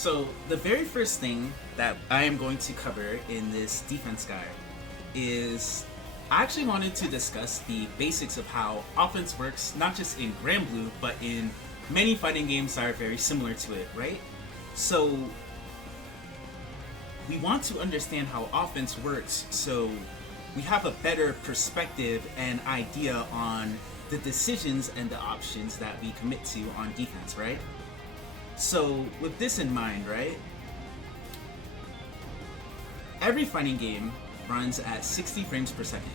So the very first thing that I am going to cover in this defense guide is I actually wanted to discuss the basics of how offense works, not just in Granblue, but in many fighting games that are very similar to it, right? So we want to understand how offense works so we have a better perspective and idea on the decisions and the options that we commit to on defense, right? So with this in mind, right, every fighting game runs at 60 frames per second.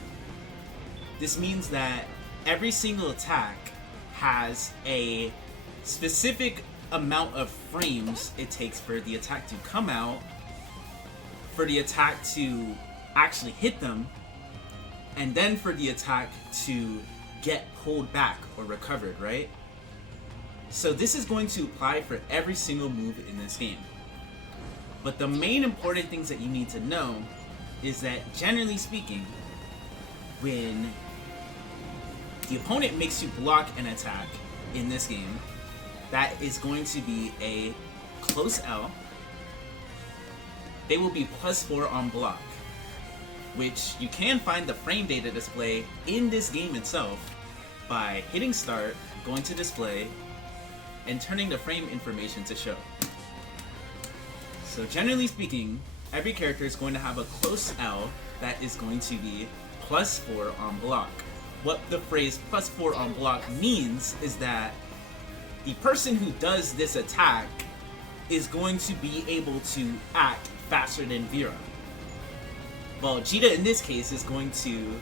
This means that every single attack has a specific amount of frames it takes for the attack to come out, for the attack to actually hit them, and then for the attack to get pulled back or recovered, right? So this is going to apply for every single move in this game. But the main important things that you need to know is that, generally speaking, when the opponent makes you block an attack in this game, that is going to be a close L. They will be +4 on block, which you can find the frame data display in this game itself by hitting start, going to display, and turning the frame information to show. So generally speaking, every character is going to have a close L that is going to be +4 on block. What the phrase +4 on block means is that the person who does this attack is going to be able to act faster than Vera. Well, Jita in this case is going to,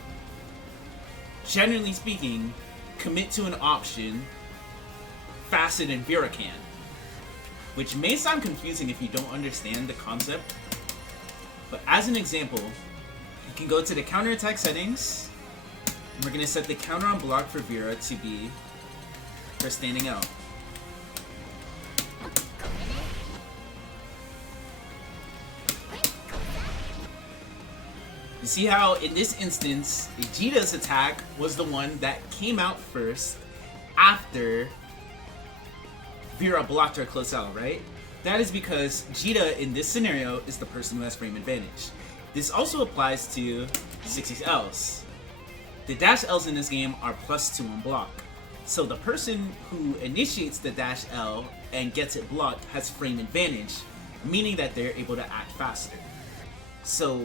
generally speaking, commit to an option faster than Vera can. Which may sound confusing if you don't understand the concept, but as an example, you can go to the counterattack settings, and we're going to set the counter on block for Vera to be for standing out. You see how, in this instance, Jita's attack was the one that came out first after Vera blocked her close L, right? That is because Jita, in this scenario, is the person who has frame advantage. This also applies to 60 Ls. The dash Ls in this game are +2 on block. So the person who initiates the dash L and gets it blocked has frame advantage, meaning that they're able to act faster. So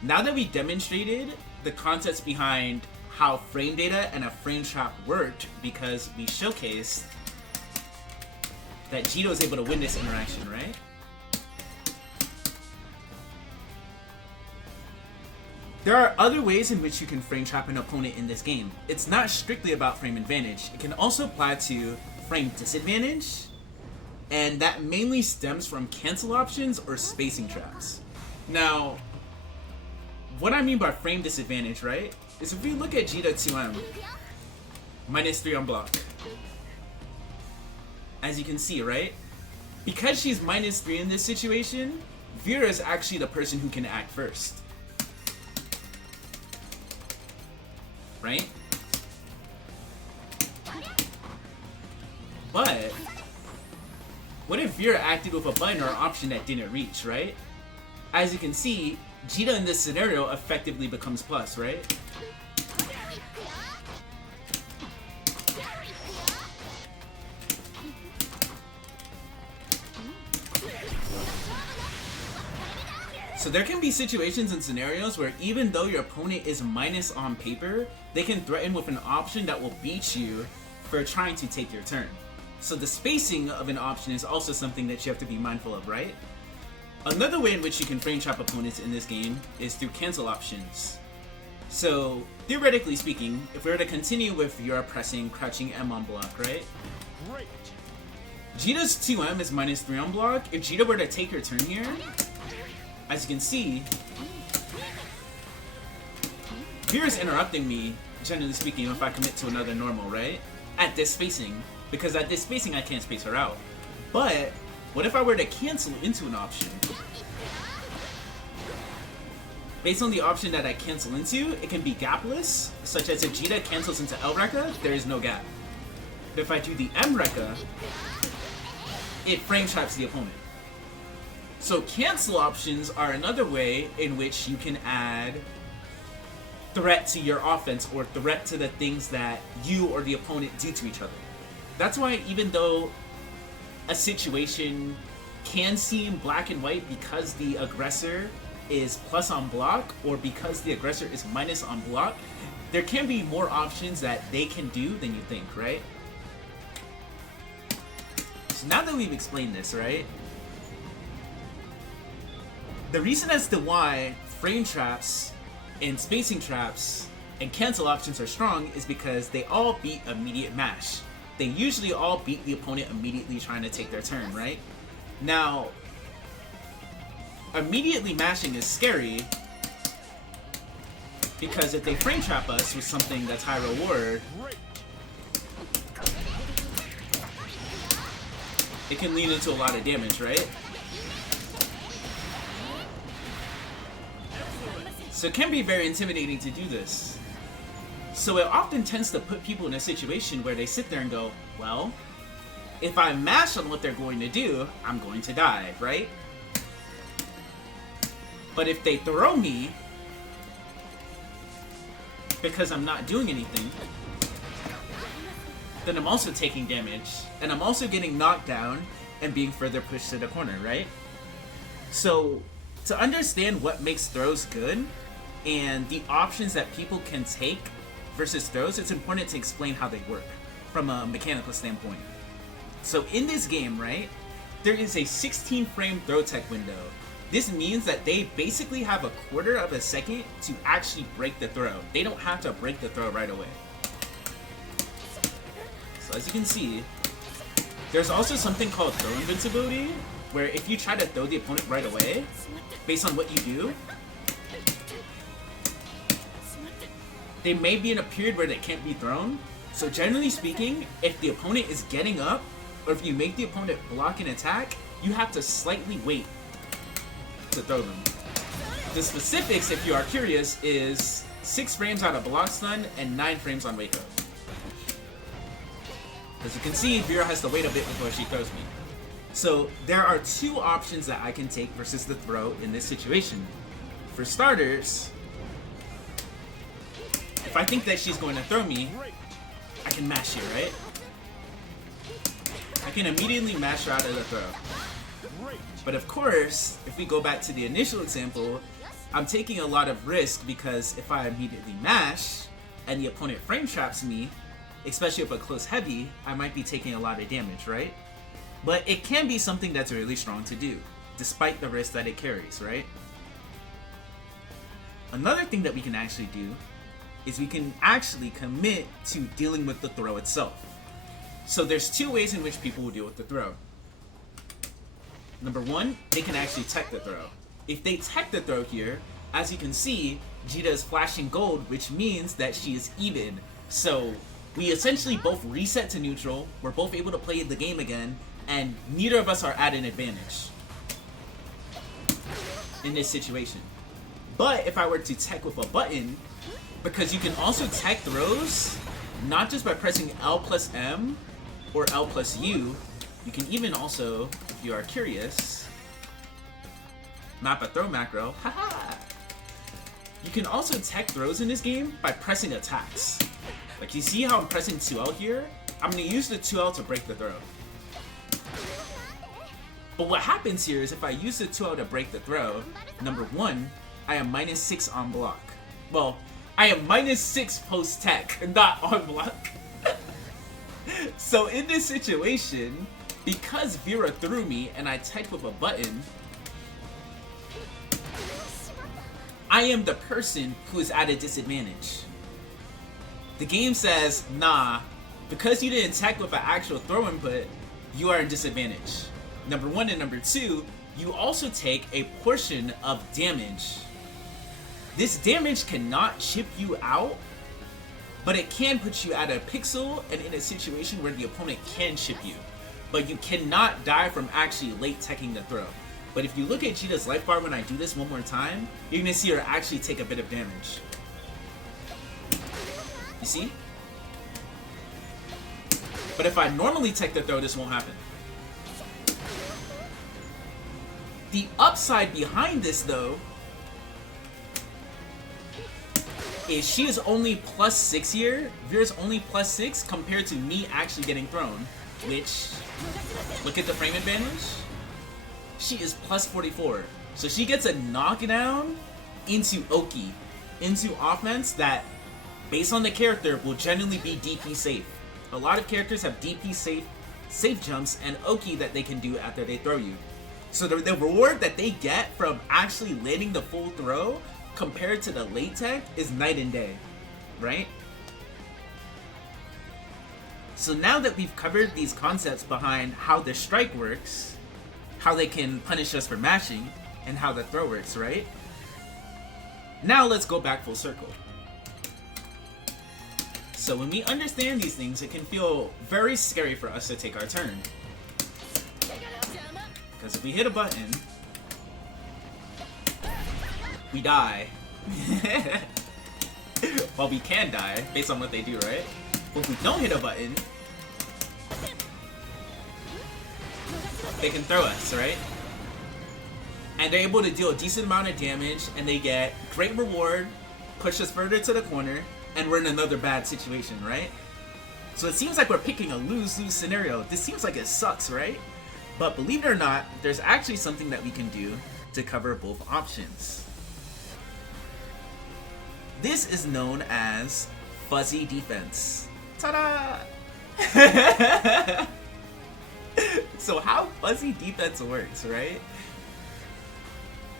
now that we demonstrated the concepts behind how frame data and a frame trap worked, because we showcased that Jita was able to win this interaction, right? There are other ways in which you can frame trap an opponent in this game. It's not strictly about frame advantage. It can also apply to frame disadvantage, and that mainly stems from cancel options or spacing traps. Now, what I mean by frame disadvantage, right, is if we look at Jita 2M, -3 on block. As you can see, right, because she's -3 in this situation, Vera is actually the person who can act first. Right? But what if Vera acted with a button or an option that didn't reach, right? As you can see, Jita in this scenario effectively becomes plus, right? So there can be situations and scenarios where even though your opponent is minus on paper, they can threaten with an option that will beat you for trying to take your turn. So the spacing of an option is also something that you have to be mindful of, right? Another way in which you can frame trap opponents in this game is through cancel options. So theoretically speaking, if we were to continue with your pressing, crouching M on block, right? Great. Jita's 2M is -3 on block. If Jita were to take her turn here, as you can see, Vera's interrupting me, generally speaking, if I commit to another normal, right? At this spacing, because at this spacing I can't space her out. But what if I were to cancel into an option? Based on the option that I cancel into, it can be gapless, such as if Jita cancels into L Rekka, there is no gap. But if I do the M Rekka, it frame traps the opponent. So cancel options are another way in which you can add threat to your offense or threat to the things that you or the opponent do to each other. That's why even though a situation can seem black and white because the aggressor is plus on block or because the aggressor is minus on block, there can be more options that they can do than you think, right? So now that we've explained this, right? The reason as to why frame traps and spacing traps and cancel options are strong is because they all beat immediate mash. They usually all beat the opponent immediately trying to take their turn, right? Now, immediately mashing is scary because if they frame trap us with something that's high reward, it can lead into a lot of damage, right? So it can be very intimidating to do this. So it often tends to put people in a situation where they sit there and go, well, if I mash on what they're going to do, I'm going to die, right? But if they throw me, because I'm not doing anything, then I'm also taking damage, and I'm also getting knocked down and being further pushed to the corner, right? So to understand what makes throws good, and the options that people can take versus throws, it's important to explain how they work from a mechanical standpoint. So in this game, right, there is a 16 frame throw tech window. This means that they basically have a quarter of a second to actually break the throw. They don't have to break the throw right away. So as you can see, there's also something called throw invincibility, where if you try to throw the opponent right away, based on what you do, they may be in a period where they can't be thrown. So generally speaking, if the opponent is getting up, or if you make the opponent block an attack, you have to slightly wait to throw them. The specifics, if you are curious, is 6 frames out of block stun and 9 frames on wake up. As you can see, Vera has to wait a bit before she throws me. So there are 2 options that I can take versus the throw in this situation. For starters, if I think that she's going to throw me, I can mash here, right? I can immediately mash her out of the throw. But of course, if we go back to the initial example, I'm taking a lot of risk because if I immediately mash and the opponent frame traps me, especially if a close heavy, I might be taking a lot of damage, right? But it can be something that's really strong to do, despite the risk that it carries, right? Another thing that we can actually do is we can actually commit to dealing with the throw itself. So there's 2 ways in which people will deal with the throw. Number 1, they can actually tech the throw. If they tech the throw here, as you can see, Jita is flashing gold, which means that she is even. So we essentially both reset to neutral, we're both able to play the game again, and neither of us are at an advantage in this situation. But if I were to tech with a button, because you can also tech throws, not just by pressing L plus M or L plus U, you can even also, if you are curious, map a throw macro, haha! You can also tech throws in this game by pressing attacks. Like you see how I'm pressing 2L here? I'm gonna use the 2L to break the throw. But what happens here is if I use the 2L to break the throw, number 1, I am -6 on block. Well, I am -6 post-tech, not on block. So in this situation, because Vera threw me and I teched with a button, I am the person who is at a disadvantage. The game says, nah, because you didn't tech with an actual throw input, you are in disadvantage. Number 1 and number 2, you also take a portion of damage. This damage cannot chip you out, but it can put you at a pixel and in a situation where the opponent can chip you. But you cannot die from actually late teching the throw. But if you look at Jita's life bar when I do this one more time, you're gonna see her actually take a bit of damage. You see? But if I normally tech the throw, this won't happen. The upside behind this, though, is she is only +6 here. Vera's only +6 compared to me actually getting thrown. Which, look at the frame advantage. She is +44. So she gets a knockdown into Oki, into offense that, based on the character, will generally be DP safe. A lot of characters have DP safe jumps and Oki that they can do after they throw you. So the reward that they get from actually landing the full throw compared to the late tech is night and day, right? So now that we've covered these concepts behind how the strike works, how they can punish us for mashing, and how the throw works, right? Now let's go back full circle. So when we understand these things, it can feel very scary for us to take our turn. Because if we hit a button, we die. Well, we can die, based on what they do, right? But if we don't hit a button, they can throw us, right? And they're able to deal a decent amount of damage, and they get great reward, push us further to the corner, and we're in another bad situation, right? So it seems like we're picking a lose-lose scenario. This seems like it sucks, right? But believe it or not, there's actually something that we can do to cover both options. This is known as fuzzy defense. Ta-da! So how fuzzy defense works, right?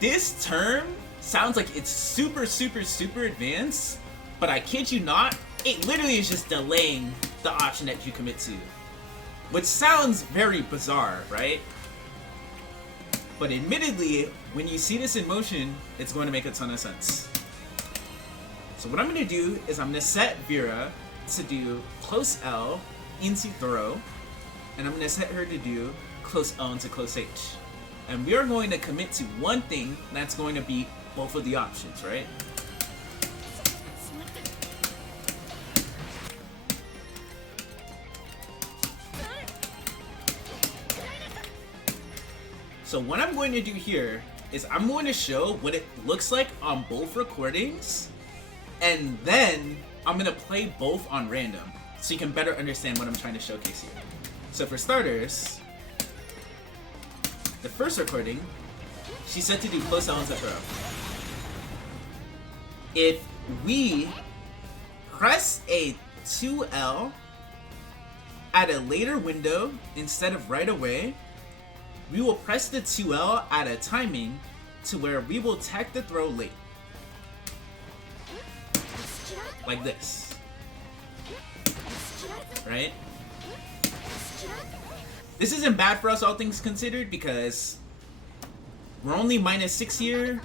This term sounds like it's super advanced, but I kid you not, it literally is just delaying the option that you commit to. Which sounds very bizarre, right? But admittedly, when you see this in motion, it's going to make a ton of sense. So what I'm going to do is I'm going to set Vera to do close L into throw, and I'm going to set her to do close L into close H. And we are going to commit to one thing that's going to be both of the options, right? So what I'm going to do here is I'm going to show what it looks like on both recordings, and then I'm going to play both on random so you can better understand what I'm trying to showcase here. So for starters, the first recording, she's set to do close L into throw. If we press a 2L at a later window instead of right away, we will press the 2L at a timing to where we will tech the throw late. Like this. Right? This isn't bad for us, all things considered, because we're only -6 here,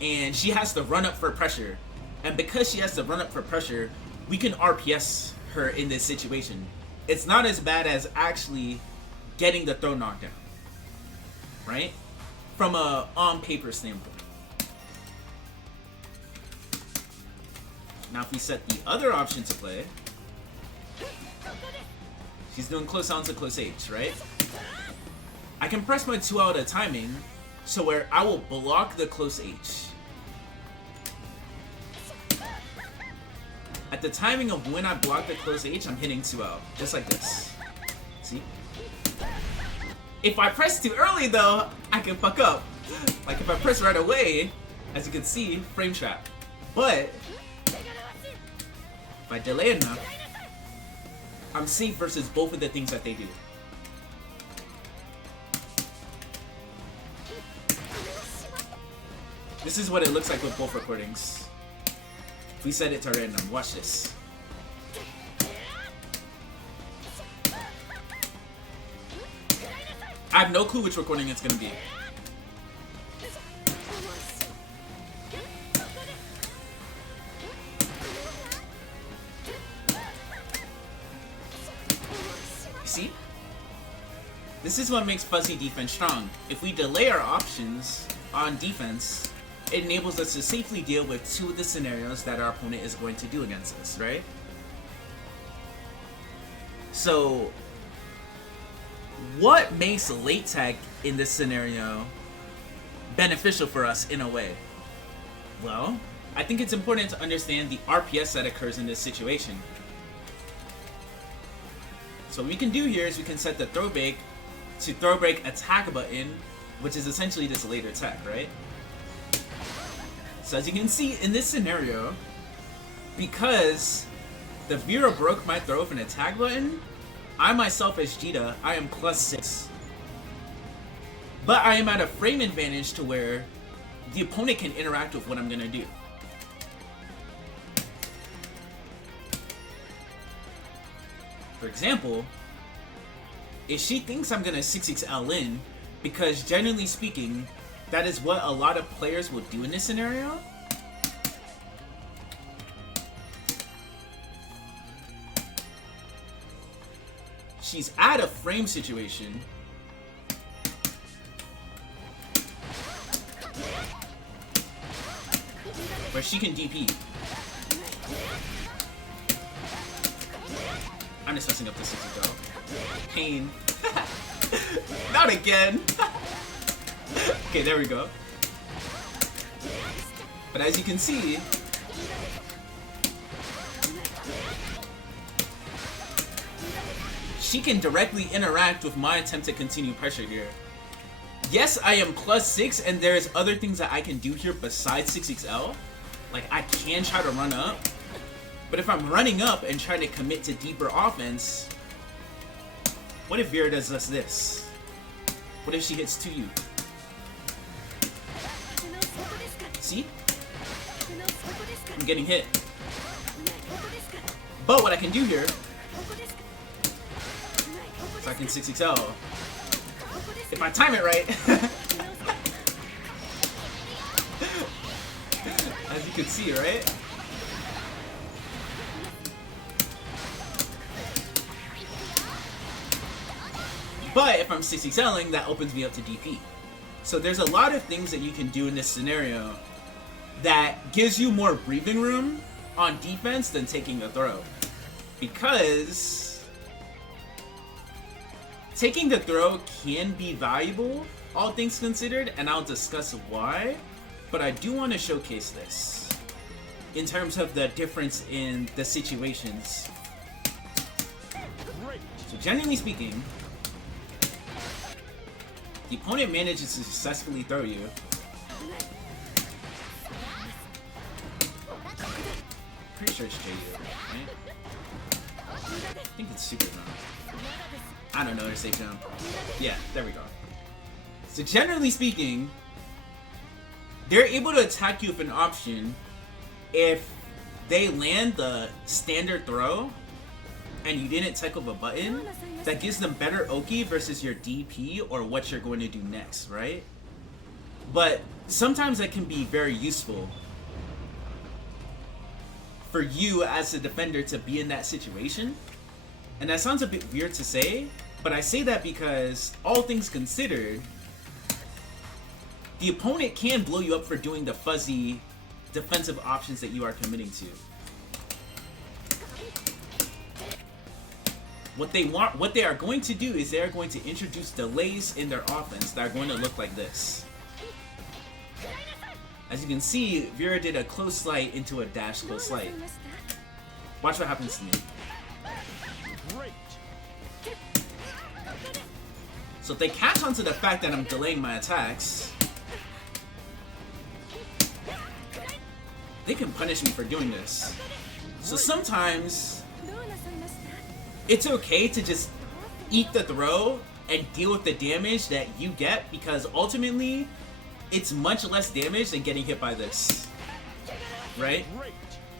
and she has to run up for pressure. And because she has to run up for pressure, we can RPS her in this situation. It's not as bad as actually getting the throw knockdown. Right? From a on-paper standpoint. Now if we set the other option to play, she's doing close L into close H, right? I can press my 2L at a timing, so where I will block the close H. At the timing of when I block the close H, I'm hitting 2L, just like this. See? If I press too early though, I can fuck up. Like if I press right away, as you can see, frame trap. But if I delay enough, I'm safe versus both of the things that they do. This is what it looks like with both recordings. If we set it to random, watch this. I have no clue which recording it's gonna be. You see? This is what makes fuzzy defense strong. If we delay our options on defense, it enables us to safely deal with two of the scenarios that our opponent is going to do against us, right? So what makes late tech in this scenario beneficial for us in a way? Well, I think it's important to understand the RPS that occurs in this situation. So what we can do here is we can set the throw break to throw break attack button, which is essentially this later attack, right? So as you can see in this scenario, because the Vera broke my throw with an attack button, I myself as Jita, I am +6. But I am at a frame advantage to where the opponent can interact with what I'm gonna do. For example, if she thinks I'm gonna 6xL in, because generally speaking, that is what a lot of players will do in this scenario. She's at a frame situation where she can DP. I'm just messing up the 6xL. Pain. Not again. Okay, there we go. But as you can see, she can directly interact with my attempt to continue pressure here. Yes, I am +6, and there's other things that I can do here besides 6xL. Like, I can try to run up, but if I'm running up and trying to commit to deeper offense, what if Vera does us this? What if she hits 2U? See? I'm getting hit. But what I can do here, so I can 6xL. If I time it right. As you can see, right? But if I'm 6xLing, that opens me up to DP. So there's a lot of things that you can do in this scenario that gives you more breathing room on defense than taking the throw. Because taking the throw can be valuable, all things considered, and I'll discuss why. But I do want to showcase this in terms of the difference in the situations. So generally speaking, the opponent manages to successfully throw you. Pretty sure it's JU, right? I think it's super jump. I don't know, there's safe jump. Yeah, there we go. So generally speaking, they're able to attack you with an option if they land the standard throw and you didn't tick with a button that gives them better Oki versus your DP or what you're going to do next, right? But sometimes that can be very useful for you as a defender to be in that situation. And that sounds a bit weird to say, but I say that because all things considered, the opponent can blow you up for doing the fuzzy defensive options that you are committing to. What they are going to do is they are going to introduce delays in their offense that are going to look like this. As you can see, Vera did a close slight into a dash close slight. Watch what happens to me. So if they catch onto the fact that I'm delaying my attacks, they can punish me for doing this. So sometimes it's okay to just eat the throw and deal with the damage that you get, because ultimately it's much less damage than getting hit by this, right?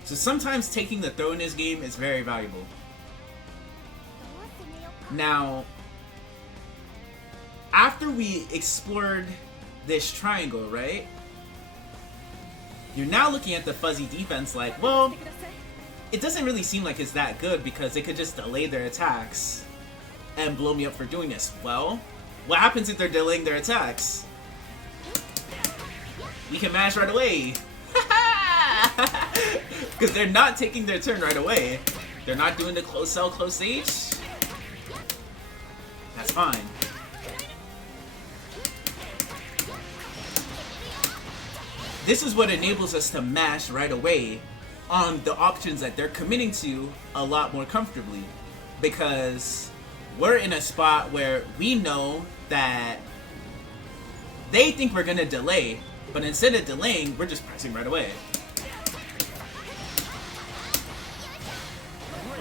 So sometimes taking the throw in this game is very valuable. Now, after we explored this triangle, right? You're now looking at the fuzzy defense like, well, it doesn't really seem like it's that good because they could just delay their attacks and blow me up for doing this. Well, what happens if they're delaying their attacks? We can mash right away. Because they're not taking their turn right away. They're not doing the close cell, close H. That's fine. this is what enables us to mash right away on the options that they're committing to a lot more comfortably, because we're in a spot where we know that they think we're gonna delay, but instead of delaying, we're just pressing right away.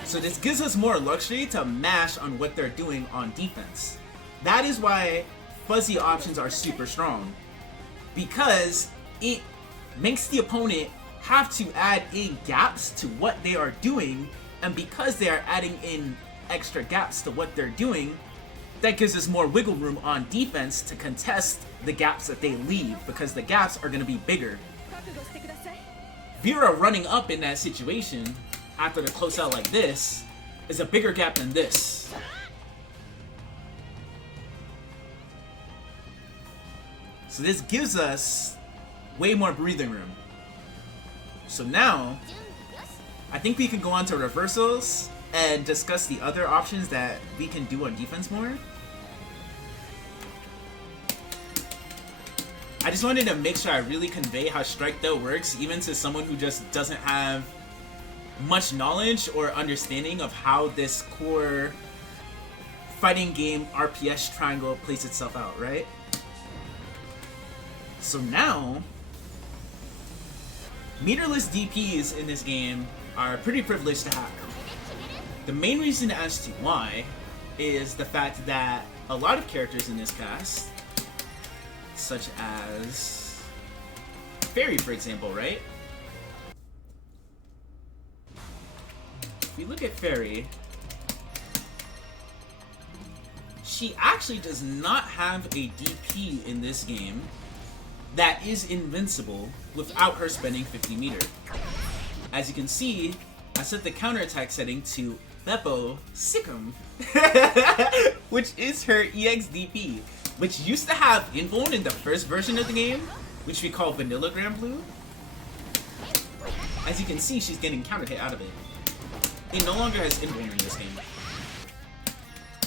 So this gives us more luxury to mash on what they're doing on defense. That is why fuzzy options are super strong, because it makes the opponent have to add in gaps to what they are doing, and because they are adding in extra gaps to what they're doing, that gives us more wiggle room on defense to contest the gaps that they leave, because the gaps are going to be bigger. Vera running up in that situation after the closeout like this is a bigger gap than this. So this gives us way more breathing room. So now, I think we can go on to reversals and discuss the other options that we can do on defense more. I just wanted to make sure I really convey how strike though works, even to someone who just doesn't have much knowledge or understanding of how this core fighting game RPS triangle plays itself out, right? So now, meterless DPs in this game are pretty privileged to have. The main reason as to why is the fact that a lot of characters in this cast, such as Fairy, for example, right? If we look at Fairy, she actually does not have a DP in this game that is invincible without her spending 50 meter. As you can see, I set the counterattack setting to Beppo Sikkim, which is her EX DP, which used to have Invuln in the first version of the game, which we call Vanilla Granblue. As you can see, she's getting counter hit out of it. It no longer has Invuln in this game.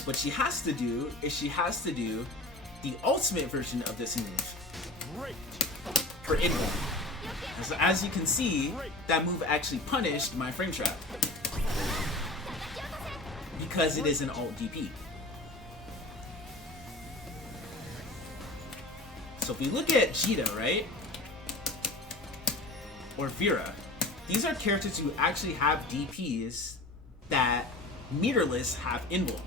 What she has to do is she has to do the ultimate version of this move for Invuln. So as you can see, that move actually punished my frame trap because it is an alt DP. So if we look at Jita, right? Or Vera, these are characters who actually have DPs that meterless have Invuln.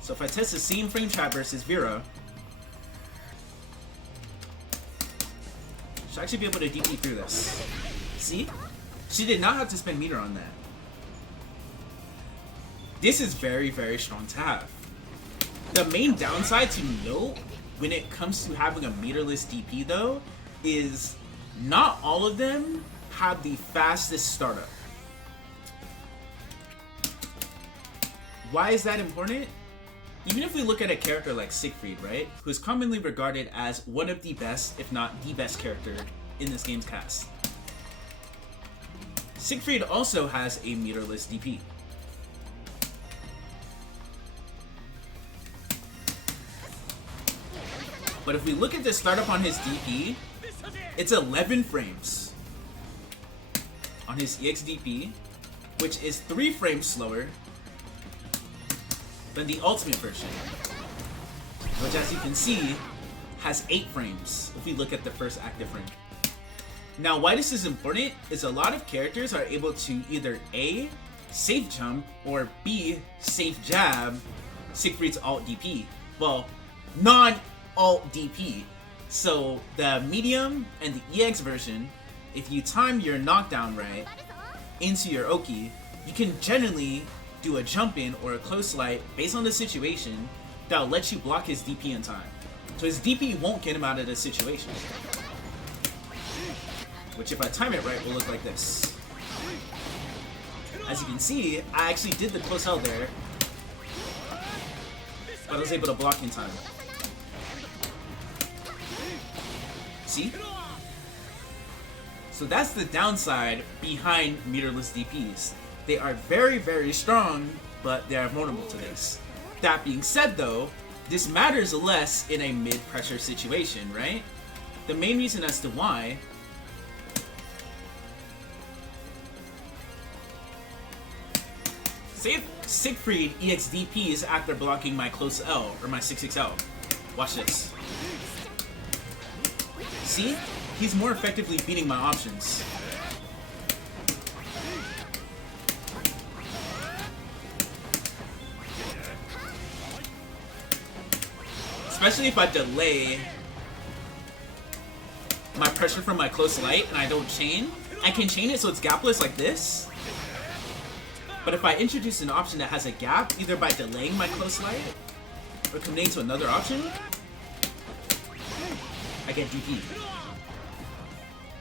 So if I test the same frame trap versus Vera, should actually be able to DP through this. See? She did not have to spend meter on that. This is very, very strong to have. The main downside to note when it comes to having a meterless DP though is not all of them have the fastest startup. Why is that important? Even if we look at a character like Siegfried, right, who is commonly regarded as one of the best, if not the best character in this game's cast, Siegfried also has a meterless DP. But if we look at the startup on his DP, it's 11 frames on his EX DP, which is 3 frames slower than the ultimate version, which as you can see has 8 frames if we look at the first active frame. Now why this is important is a lot of characters are able to either A, safe jump, or B, safe jab Siegfried's alt DP. Well, non-alt DP. So the medium and the EX version, if you time your knockdown right into your Oki, you can generally do a jump in or a close light based on the situation that'll let you block his DP in time. So his DP won't get him out of the situation. Which if I time it right will look like this. As you can see, I actually did the close held there, but I was able to block in time. See? So that's the downside behind meterless DPs. They are very, very strong, but they are vulnerable to this. That being said though, this matters less in a mid-pressure situation, right? The main reason as to why Siegfried EXDPs after blocking my close L, or my 6XL. Watch this. See? He's more effectively beating my options. Especially if I delay my pressure from my close light and I don't chain. I can chain it so it's gapless like this. But if I introduce an option that has a gap, either by delaying my close light or committing to another option, I get DP.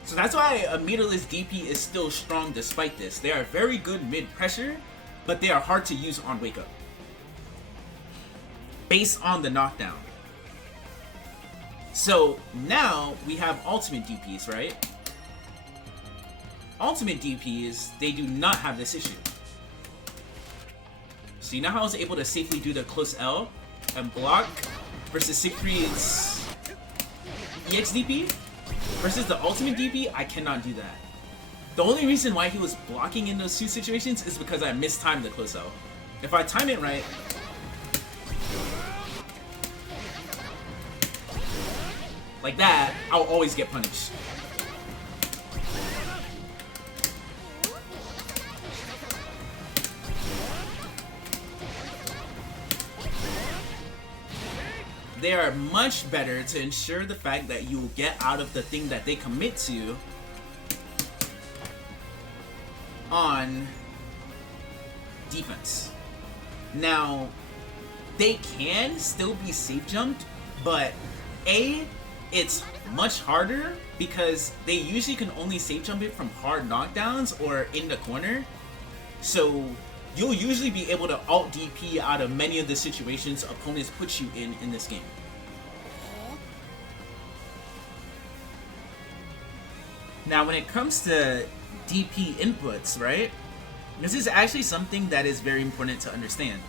So that's why a meterless DP is still strong despite this. They are very good mid-pressure, but they are hard to use on wake up. Based on the knockdown. So now we have ultimate DPs, right? Ultimate DPs, they do not have this issue. So you know how I was able to safely do the close L and block versus Siegfried's EX DP? Versus the ultimate DP, I cannot do that. The only reason why he was blocking in those two situations is because I mistimed the close L. If I time it right, like that, I'll always get punished. They are much better to ensure the fact that you will get out of the thing that they commit to on defense. Now, they can still be safe jumped, but it's much harder because they usually can only safe jump it from hard knockdowns or in the corner. So you'll usually be able to alt DP out of many of the situations opponents put you in this game. Now when it comes to DP inputs, right? This is actually something that is very important to understand.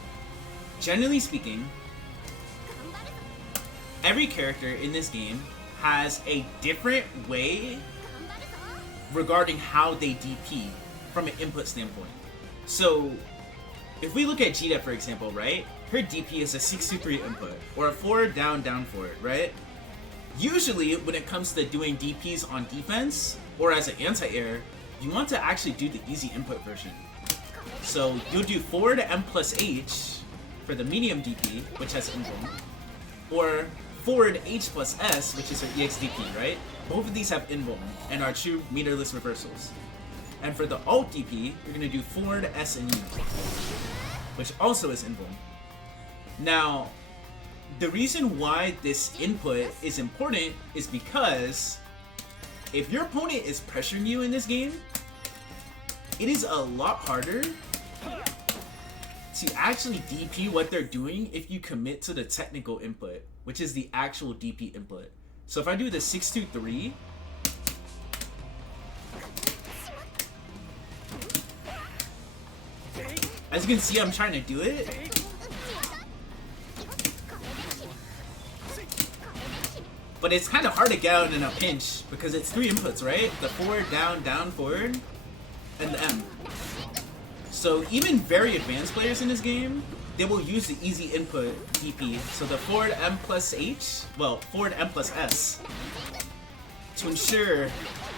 Generally speaking, every character in this game has a different way regarding how they DP from an input standpoint. So if we look at Jita, for example, right? Her DP is a 6-2-3 input, or a forward, down, down, forward, right? Usually, when it comes to doing DPs on defense, or as an anti-air, you want to actually do the easy input version. So you'll do forward M plus H for the medium DP, which has invuln, or forward H plus S, which is her EX DP, right? Both of these have invuln and are true meterless reversals. And for the alt DP, you're going to do forward S and U, which also is invuln. Now, the reason why this input is important is because if your opponent is pressuring you in this game, it is a lot harder to actually DP what they're doing if you commit to the technical input, which is the actual DP input. So if I do the 6-2-3, as you can see, I'm trying to do it. But it's kind of hard to get out in a pinch because it's 3 inputs, right? The forward, down, down, forward, and the M. So even very advanced players in this game, they will use the easy input DP. So the forward M plus H, well, forward M plus S, to ensure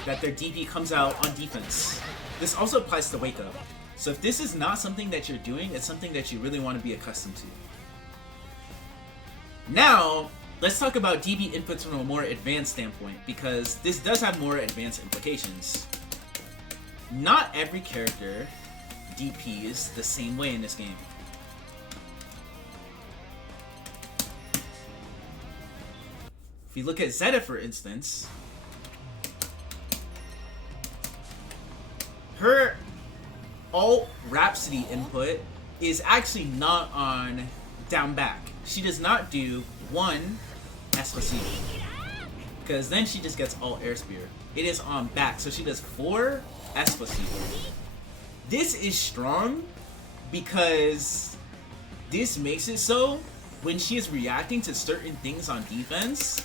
that their DP comes out on defense. This also applies to wake up. So if this is not something that you're doing, it's something that you really want to be accustomed to. Now, let's talk about DP inputs from a more advanced standpoint, because this does have more advanced implications. Not every character DPs the same way in this game. If you look at Zeta, for instance, her alt Rhapsody input is actually not on down back. She does not do 1 S plus U, because then she just gets alt air spear. It is on back, so she does 4 S plus U. This is strong because this makes it so when she is reacting to certain things on defense,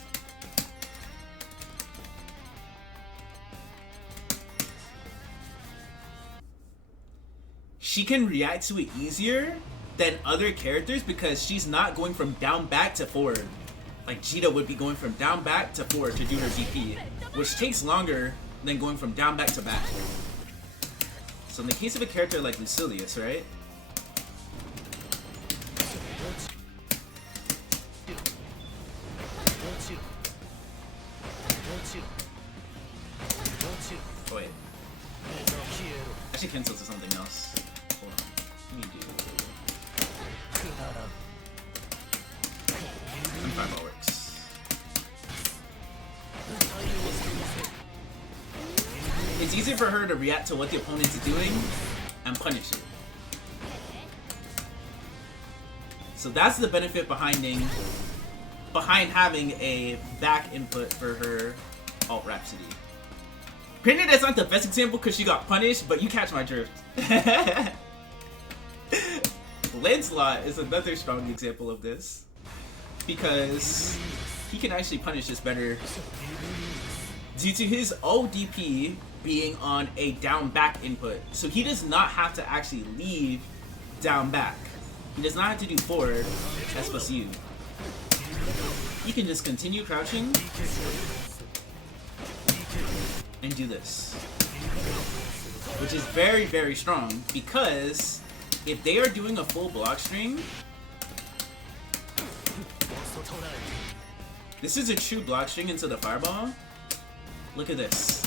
she can react to it easier than other characters because she's not going from down back to forward. Like Jita would be going from down back to forward to do her DP, which takes longer than going from down back to back. So in the case of a character like Lucilius, right? Oh wait. Actually cancel to something else. Hold on. Let me do... fireworks. It's easier for her to react to what the opponent is doing and punish it. So that's the benefit behind having a back input for her alt Rhapsody. Granted, that's not the best example because she got punished, but you catch my drift. Lancelot is another strong example of this because he can actually punish this better due to his ODP being on a down back input. So he does not have to actually leave down back. He does not have to do forward S plus U. He can just continue crouching and do this, which is very, very strong because if they are doing a full block string, this is a true block string into the fireball. Look at this.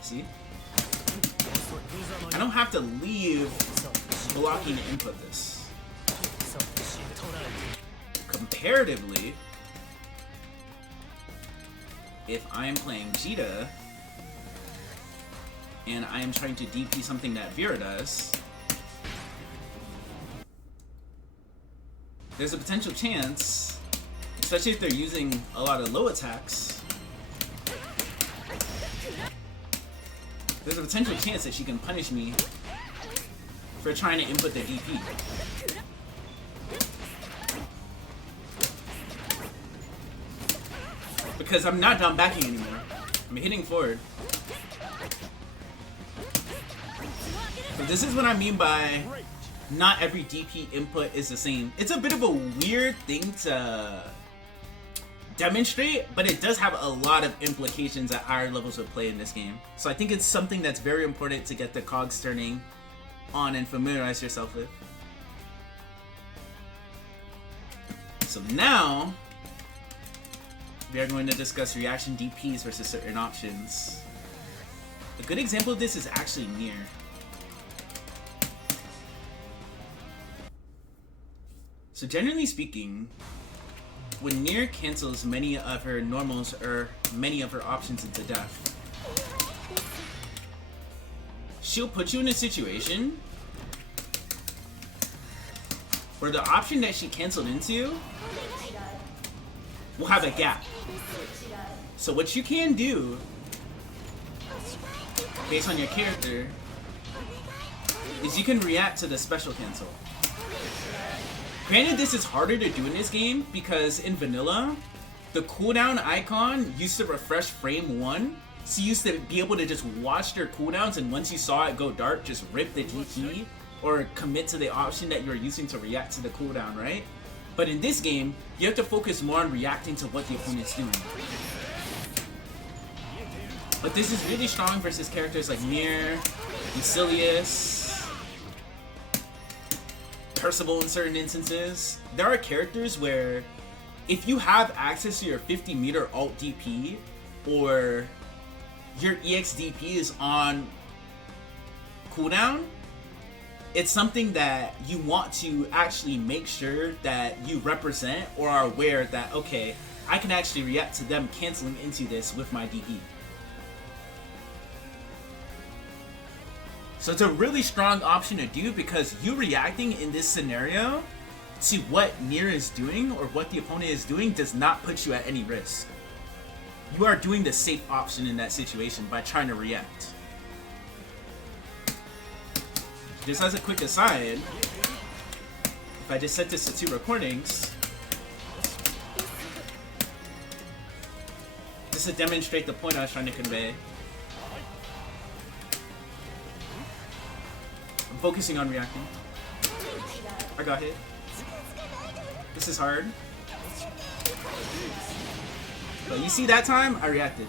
See? I don't have to leave blocking to input this. Comparatively, if I am playing Jita and I am trying to DP something that Vera does, there's a potential chance, especially if they're using a lot of low attacks, there's a potential chance that she can punish me for trying to input the DP. Because I'm not down backing anymore. I'm hitting forward. So this is what I mean by not every DP input is the same. It's a bit of a weird thing to demonstrate, but it does have a lot of implications at higher levels of play in this game. So I think it's something that's very important to get the cogs turning on and familiarize yourself with. So now we are going to discuss reaction DPs versus certain options. A good example of this is actually Nier. So generally speaking, when Nier cancels many of her normals or many of her options into death, she'll put you in a situation where the option that she canceled into will have a gap. So what you can do, based on your character, is you can react to the special cancel. Granted, this is harder to do in this game because in vanilla, the cooldown icon used to refresh frame 1, so you used to be able to just watch their cooldowns, and once you saw it go dark, just rip the DP or commit to the option that you're using to react to the cooldown, right? But in this game, you have to focus more on reacting to what the opponent's doing. But this is really strong versus characters like Nier, Lucilius, Percival in certain instances. There are characters where if you have access to your 50 meter alt DP or your EX DP is on cooldown, it's something that you want to actually make sure that you represent or are aware that, okay, I can actually react to them canceling into this with my DP. So it's a really strong option to do because you reacting in this scenario to what Nier is doing or what the opponent is doing does not put you at any risk. You are doing the safe option in that situation by trying to react. Just as a quick aside, if I just set this to 2 recordings, just to demonstrate the point I was trying to convey. I'm focusing on reacting. I got hit. This is hard. But you see that time? I reacted.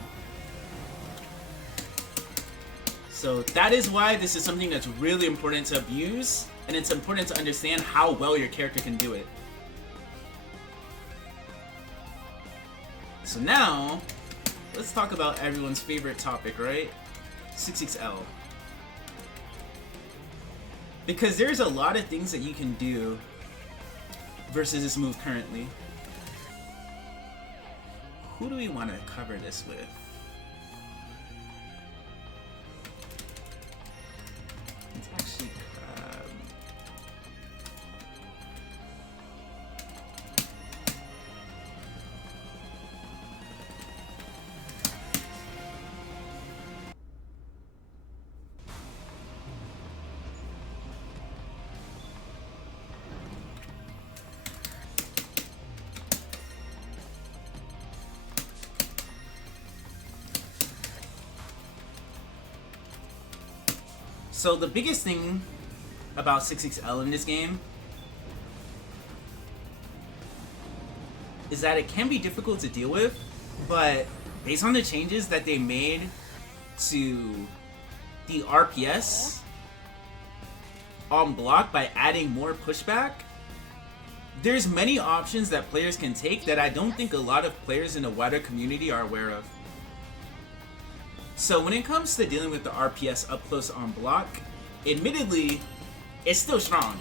So that is why this is something that's really important to abuse, and it's important to understand how well your character can do it. So now, let's talk about everyone's favorite topic, right? 6XL. Because there's a lot of things that you can do versus this move currently. Who do we want to cover this with? Let's actually grab... So the biggest thing about 6XL in this game is that it can be difficult to deal with, but based on the changes that they made to the RPS on block by adding more pushback, there's many options that players can take that I don't think a lot of players in the wider community are aware of. So when it comes to dealing with the RPS up close on block, admittedly, it's still strong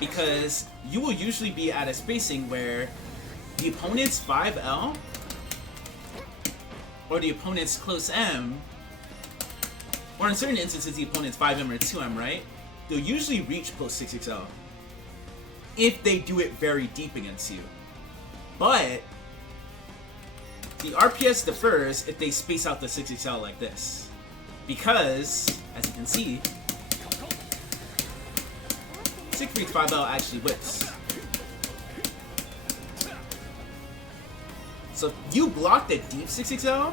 because you will usually be at a spacing where the opponent's 5L or the opponent's close M, or in certain instances the opponent's 5M or 2M, right? They'll usually reach close 6XL if they do it very deep against you. But the RPS differs if they space out the 6XL like this. Because, as you can see, Siegfried's 5L actually whips. So if you block the deep 6XL,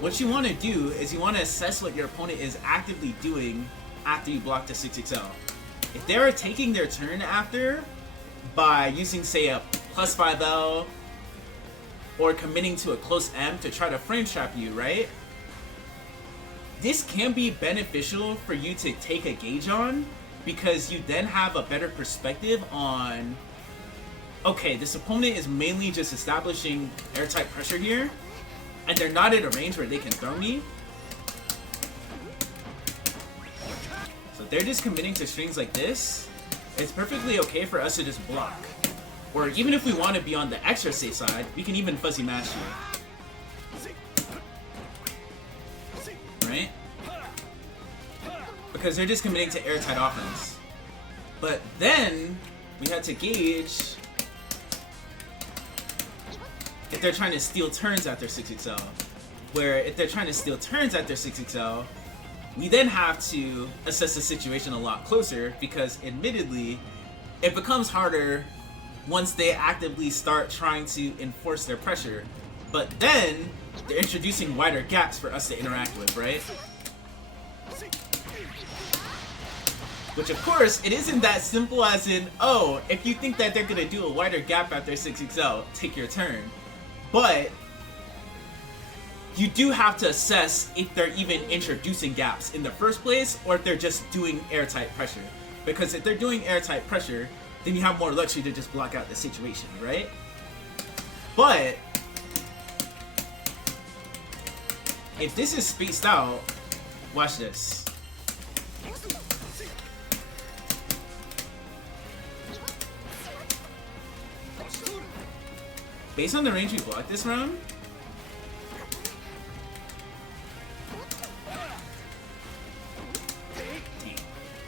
what you want to do is you want to assess what your opponent is actively doing after you block the 6XL. If they're taking their turn after by using, say, a plus 5L or committing to a close M to try to frame trap you, right? This can be beneficial for you to take a gauge on, because you then have a better perspective on, okay, this opponent is mainly just establishing airtight pressure here, and they're not at a range where they can throw me. So they're just committing to strings like this. It's perfectly okay for us to just block. Or even if we want to be on the extra safe side, we can even fuzzy match here. Right? Because they're just committing to airtight offense. But then, we had to gauge if they're trying to steal turns at their 6XL. Where if they're trying to steal turns at their 6XL, we then have to assess the situation a lot closer, because admittedly, it becomes harder once they actively start trying to enforce their pressure. But then, they're introducing wider gaps for us to interact with, right? Which of course, it isn't that simple as in, oh, if you think that they're gonna do a wider gap at their 6XL, take your turn. But you do have to assess if they're even introducing gaps in the first place, or if they're just doing airtight pressure. Because if they're doing airtight pressure, then you have more luxury to just block out the situation, right? But if this is spaced out, watch this. Based on the range we blocked this round, dang,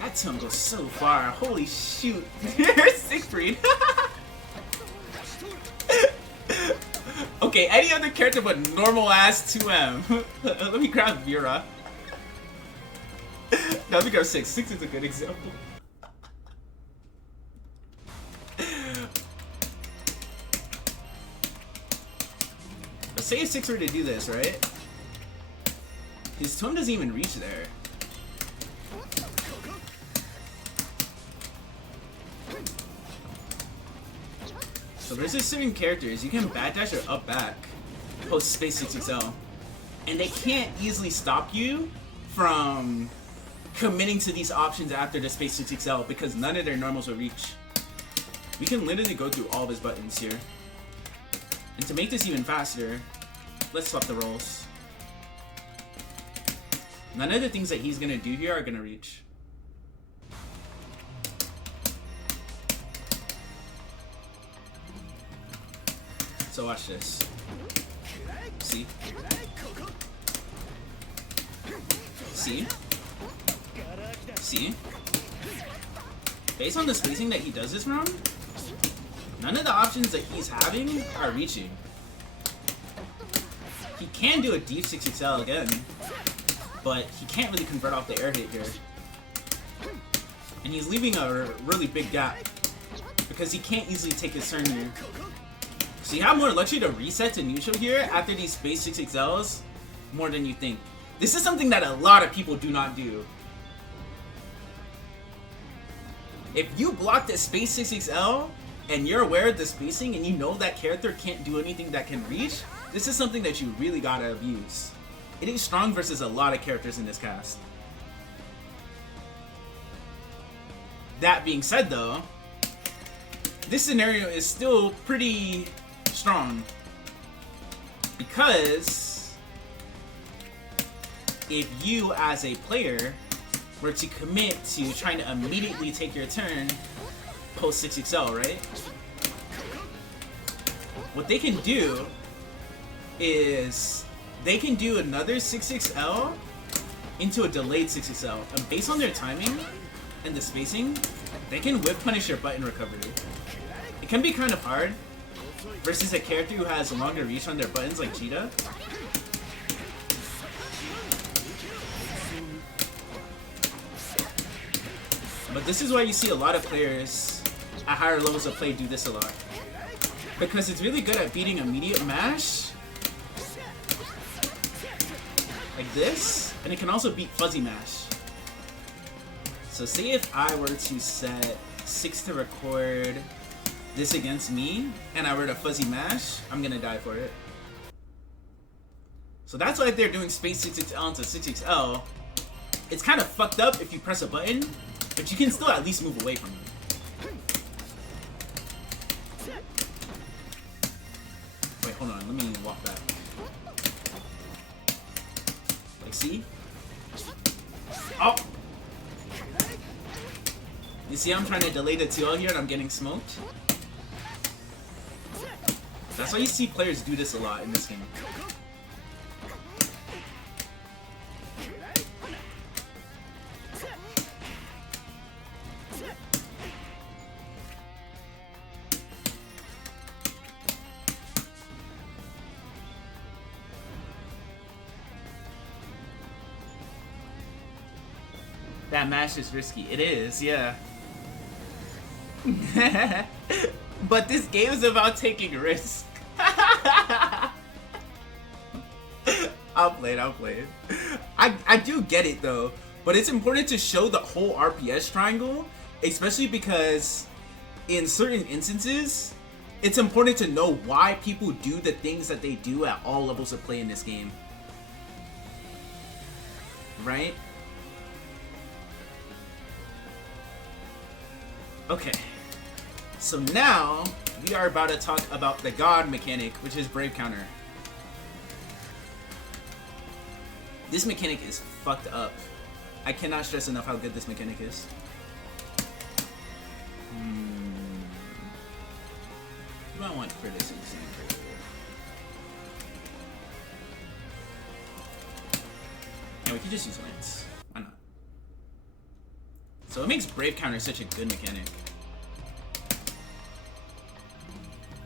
that tongue goes so far. Holy shoot. There's Siegfried. Okay, any other character but normal ass 2M. Let me grab Vera. No, let me grab 6. 6 is a good example. Say if 6 were to do this, right? His 2M doesn't even reach there. So there's just certain characters you can backdash or up back post Space 6XL, and they can't easily stop you from committing to these options after the Space 6XL because none of their normals will reach. We can literally go through all of his buttons here. And to make this even faster, let's swap the roles. None of the things that he's gonna do here are gonna reach. So watch this. See? See? See? Based on the spacing that he does this round, none of the options that he's having are reaching. He can do a deep 6XL again, but he can't really convert off the air hit here. And he's leaving a really big gap because he can't easily take his turn here. So you have more luxury to reset to neutral here after these Space 6XLs more than you think. This is something that a lot of people do not do. If you block the Space 6XL and you're aware of the spacing and you know that character can't do anything that can reach, this is something that you really gotta abuse. It is strong versus a lot of characters in this cast. That being said though, this scenario is still pretty strong because if you as a player were to commit to trying to immediately take your turn post 6XL, right? What they can do is they can do another 6XL into a delayed 6XL, and based on their timing and the spacing, they can whip punish your button recovery. It can be kind of hard versus a character who has a longer reach on their buttons like Cheetah. But this is why you see a lot of players at higher levels of play do this a lot. Because it's really good at beating immediate mash like this, and it can also beat fuzzy mash. So say if I were to set 6 to record this against me, and I were to fuzzy mash, I'm gonna die for it. So that's why if they're doing Space 6XL into 6XL, it's kind of fucked up if you press a button, but you can still at least move away from it. Wait, hold on, let me walk back. Like, see? Oh! You see I'm trying to delay the 2L here and I'm getting smoked? That's why you see players do this a lot in this game. That mash is risky. It is, yeah. But this game is about taking risks. I'll play it. I do get it though, but it's important to show the whole RPS triangle, especially because in certain instances, it's important to know why people do the things that they do at all levels of play in this game. Right? Okay, so now we are about to talk about the God mechanic, which is Brave Counter. This mechanic is fucked up. I cannot stress enough how good this mechanic is. What do I want for this insane? Yeah, we could just use Lance. Why not? So it makes Brave Counter such a good mechanic.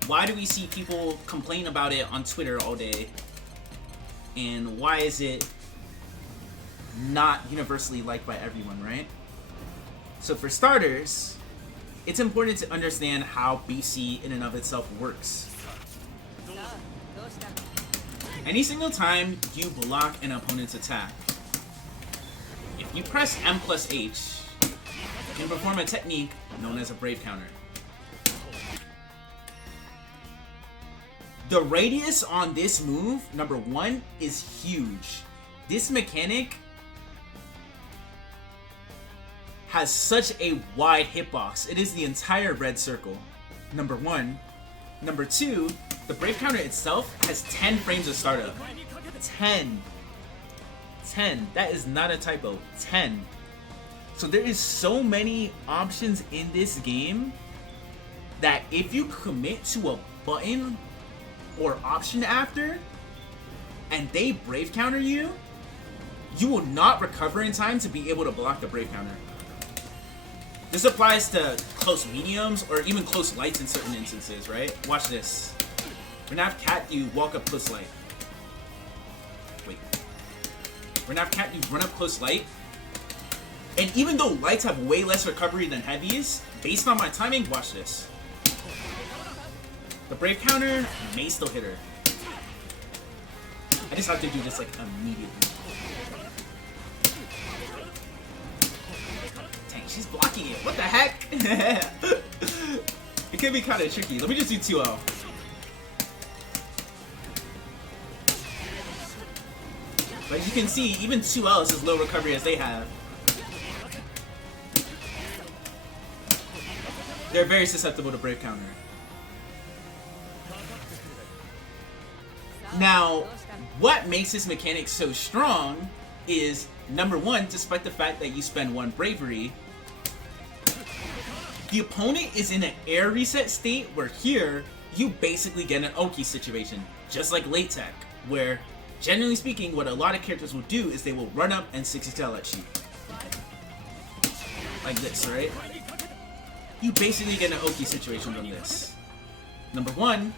Why do we see people complain about it on Twitter all day? And why is it not universally liked by everyone, right? So for starters, it's important to understand how BC in and of itself works. Any single time you block an opponent's attack, if you press M plus H, can perform a technique known as a Brave counter. The radius on this move, number 1, is huge. This mechanic has such a wide hitbox. It is the entire red circle. Number 1. Number 2, the Brave counter itself has 10 frames of startup. 10. That is not a typo. 10. So there is so many options in this game that if you commit to a button or option after and they Brave counter you, you will not recover in time to be able to block the Brave counter. This applies to close mediums or even close lights in certain instances, right? Watch this. When I have cat, you walk up close light. Wait. When I have cat, you run up close light. And even though lights have way less recovery than heavies, based on my timing, watch this. The Brave counter may still hit her. I just have to do this like immediately. Dang, she's blocking it. What the heck? It can be kind of tricky. Let me just do 2L. But as you can see, even 2L is as low recovery as they have. They're very susceptible to Brave counter. Now, what makes this mechanic so strong is, number 1, despite the fact that you spend 1 bravery, the opponent is in an air reset state where here, you basically get an Oki situation, just like late tech, where, generally speaking, what a lot of characters will do is they will run up and 60 tail at you. Like this, right? You basically get an Oki situation from this. Number 1.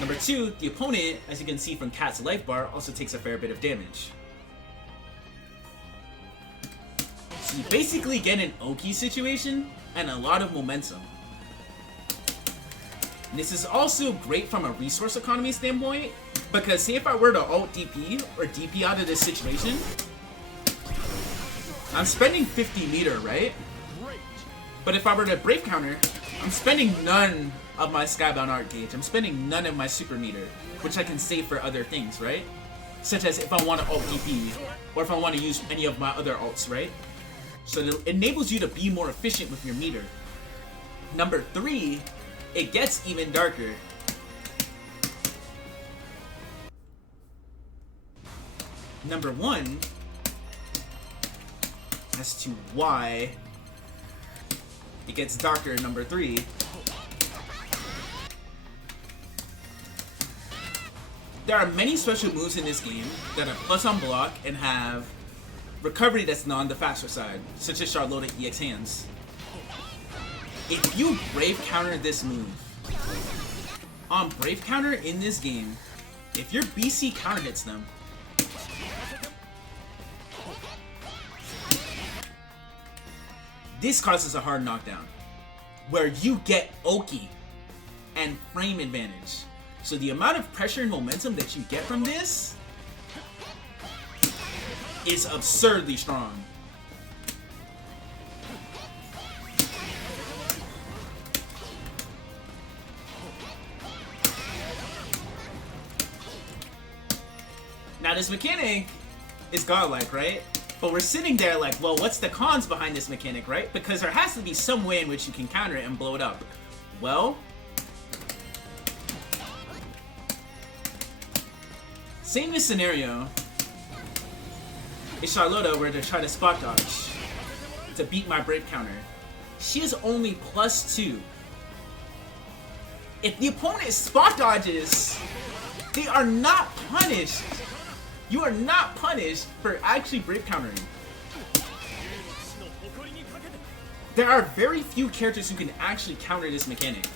Number 2, the opponent, as you can see from Cat's life bar, also takes a fair bit of damage. So you basically get an Oki situation and a lot of momentum. And this is also great from a resource economy standpoint, because say if I were to ult DP or DP out of this situation, I'm spending 50 meter, right? But if I were to Brave counter, I'm spending none of my Skybound Art gauge. I'm spending none of my super meter, which I can save for other things, right? Such as if I want to ult DP, or if I want to use any of my other ults, right? So it enables you to be more efficient with your meter. Number 3, it gets even darker. Number 1, as to why it gets darker in number 3. There are many special moves in this game that are plus on block and have recovery that's not on the faster side, such as Charlotte EX hands. If you Brave counter this move, on Brave counter in this game, if your BC counter hits them, this causes a hard knockdown, where you get Oki and frame advantage. So the amount of pressure and momentum that you get from this is absurdly strong. Now this mechanic is godlike, right? But we're sitting there like, well, what's the cons behind this mechanic, right? Because there has to be some way in which you can counter it and blow it up. Well, say in this scenario, if Charlotte were to try to spot dodge to beat my Brave counter, she is only +2. If the opponent spot dodges, they are not punished. You are not punished for actually Brave countering. There are very few characters who can actually counter this mechanic.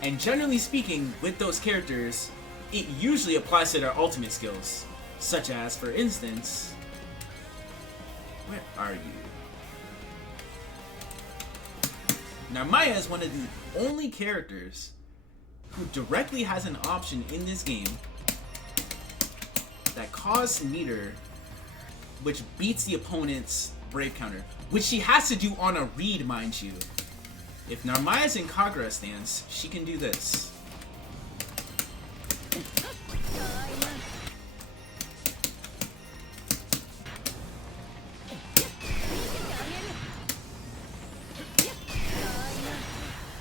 And generally speaking, with those characters, it usually applies to their ultimate skills. Such as, for instance, where are you? Now Maya is one of the only characters who directly has an option in this game that costs meter, which beats the opponent's Brave counter, which she has to do on a read, mind you. If Narmaya's in Kagura stance, she can do this.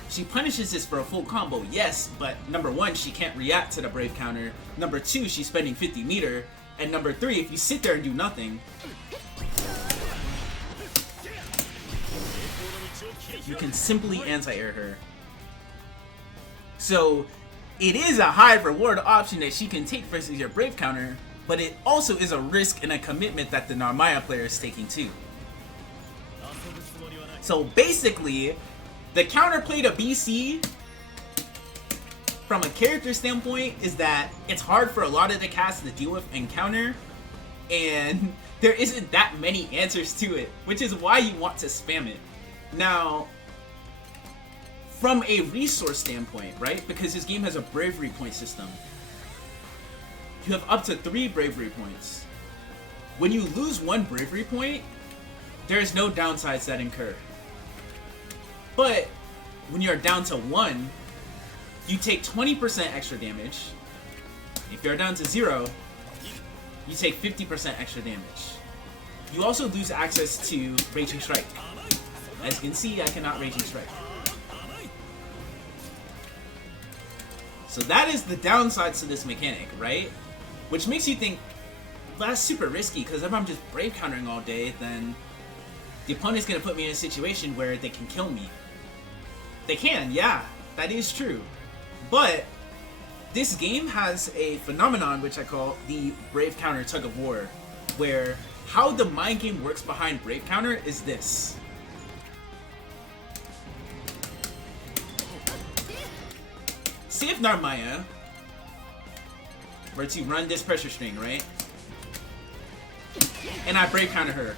She punishes this for a full combo, yes, but number one, she can't react to the Brave counter. Number two, she's spending 50 meter. And number three, if you sit there and do nothing, you can simply anti-air her. So, it is a high reward option that she can take versus your Brave counter, but it also is a risk and a commitment that the Narmaya player is taking too. So basically, the counterplay to BC, from a character standpoint, is that it's hard for a lot of the cast to deal with and counter, and there isn't that many answers to it, which is why you want to spam it. Now, from a resource standpoint, right, because this game has a bravery point system, you have up to 3 bravery points. When you lose 1 bravery point, there is no downsides that incur. But when you're down to 1, you take 20% extra damage. If you're down to 0, you take 50% extra damage. You also lose access to Raging Strike. As you can see, I cannot Raging Strike. So that is the downsides to this mechanic, right? Which makes you think, well, that's super risky, because if I'm just Brave countering all day, then the opponent's going to put me in a situation where they can kill me. They can, yeah, that is true. But this game has a phenomenon which I call the Brave counter tug-of-war, where how the mind game works behind Brave counter is this. Say if Narmaya were to run this pressure string, right? And I Brave counter her.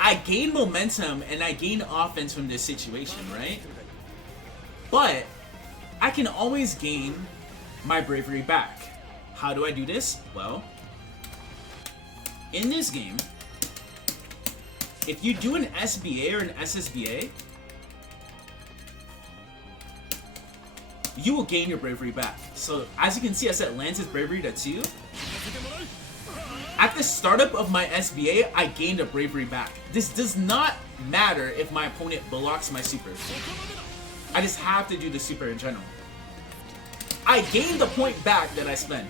I gain momentum and I gain offense from this situation, right? But I can always gain my bravery back. How do I do this? Well, in this game, if you do an SBA or an SSBA, you will gain your bravery back. So as you can see, I set Lance's bravery to 2. At the startup of my SBA, I gained a bravery back. This does not matter if my opponent blocks my super. I just have to do the super in general. I gain the point back that I spent.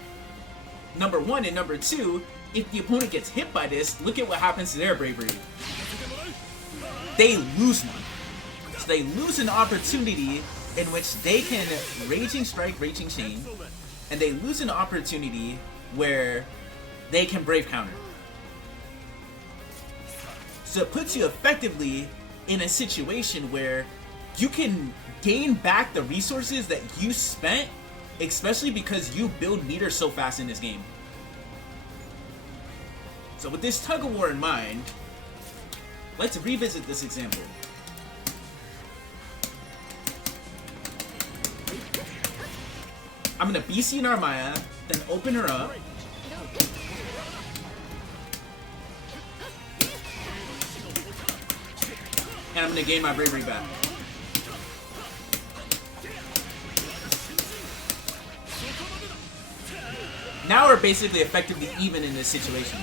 Number 1, and number 2, if the opponent gets hit by this, look at what happens to their bravery. They lose one. So they lose an opportunity in which they can Raging Strike, Raging Chain, and they lose an opportunity where they can Brave counter. So it puts you effectively in a situation where you can gain back the resources that you spent, especially because you build meter so fast in this game. So with this tug-of-war in mind, let's revisit this example. I'm gonna BC Narmaya, then open her up. And I'm gonna gain my bravery back. Now we're basically effectively even in this situation.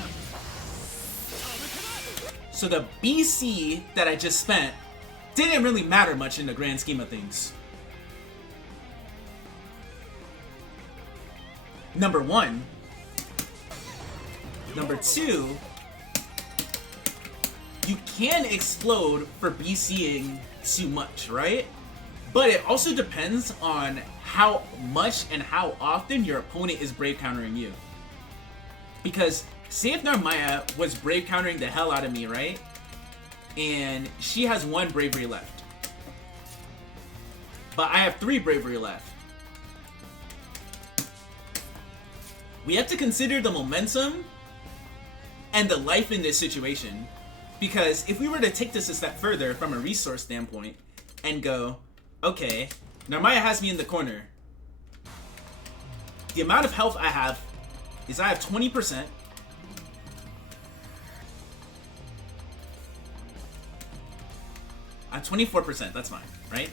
So the BC that I just spent didn't really matter much in the grand scheme of things. Number 1. Number 2, you can explode for BCing too much, right? But it also depends on how much and how often your opponent is Brave countering you. Because say if Narmaya was Brave countering the hell out of me, right? And she has 1 bravery left. But I have 3 bravery left. We have to consider the momentum and the life in this situation. Because if we were to take this a step further from a resource standpoint and go, okay, Narmaya has me in the corner. The amount of health I have is I have 20%. At 24%, that's fine, right?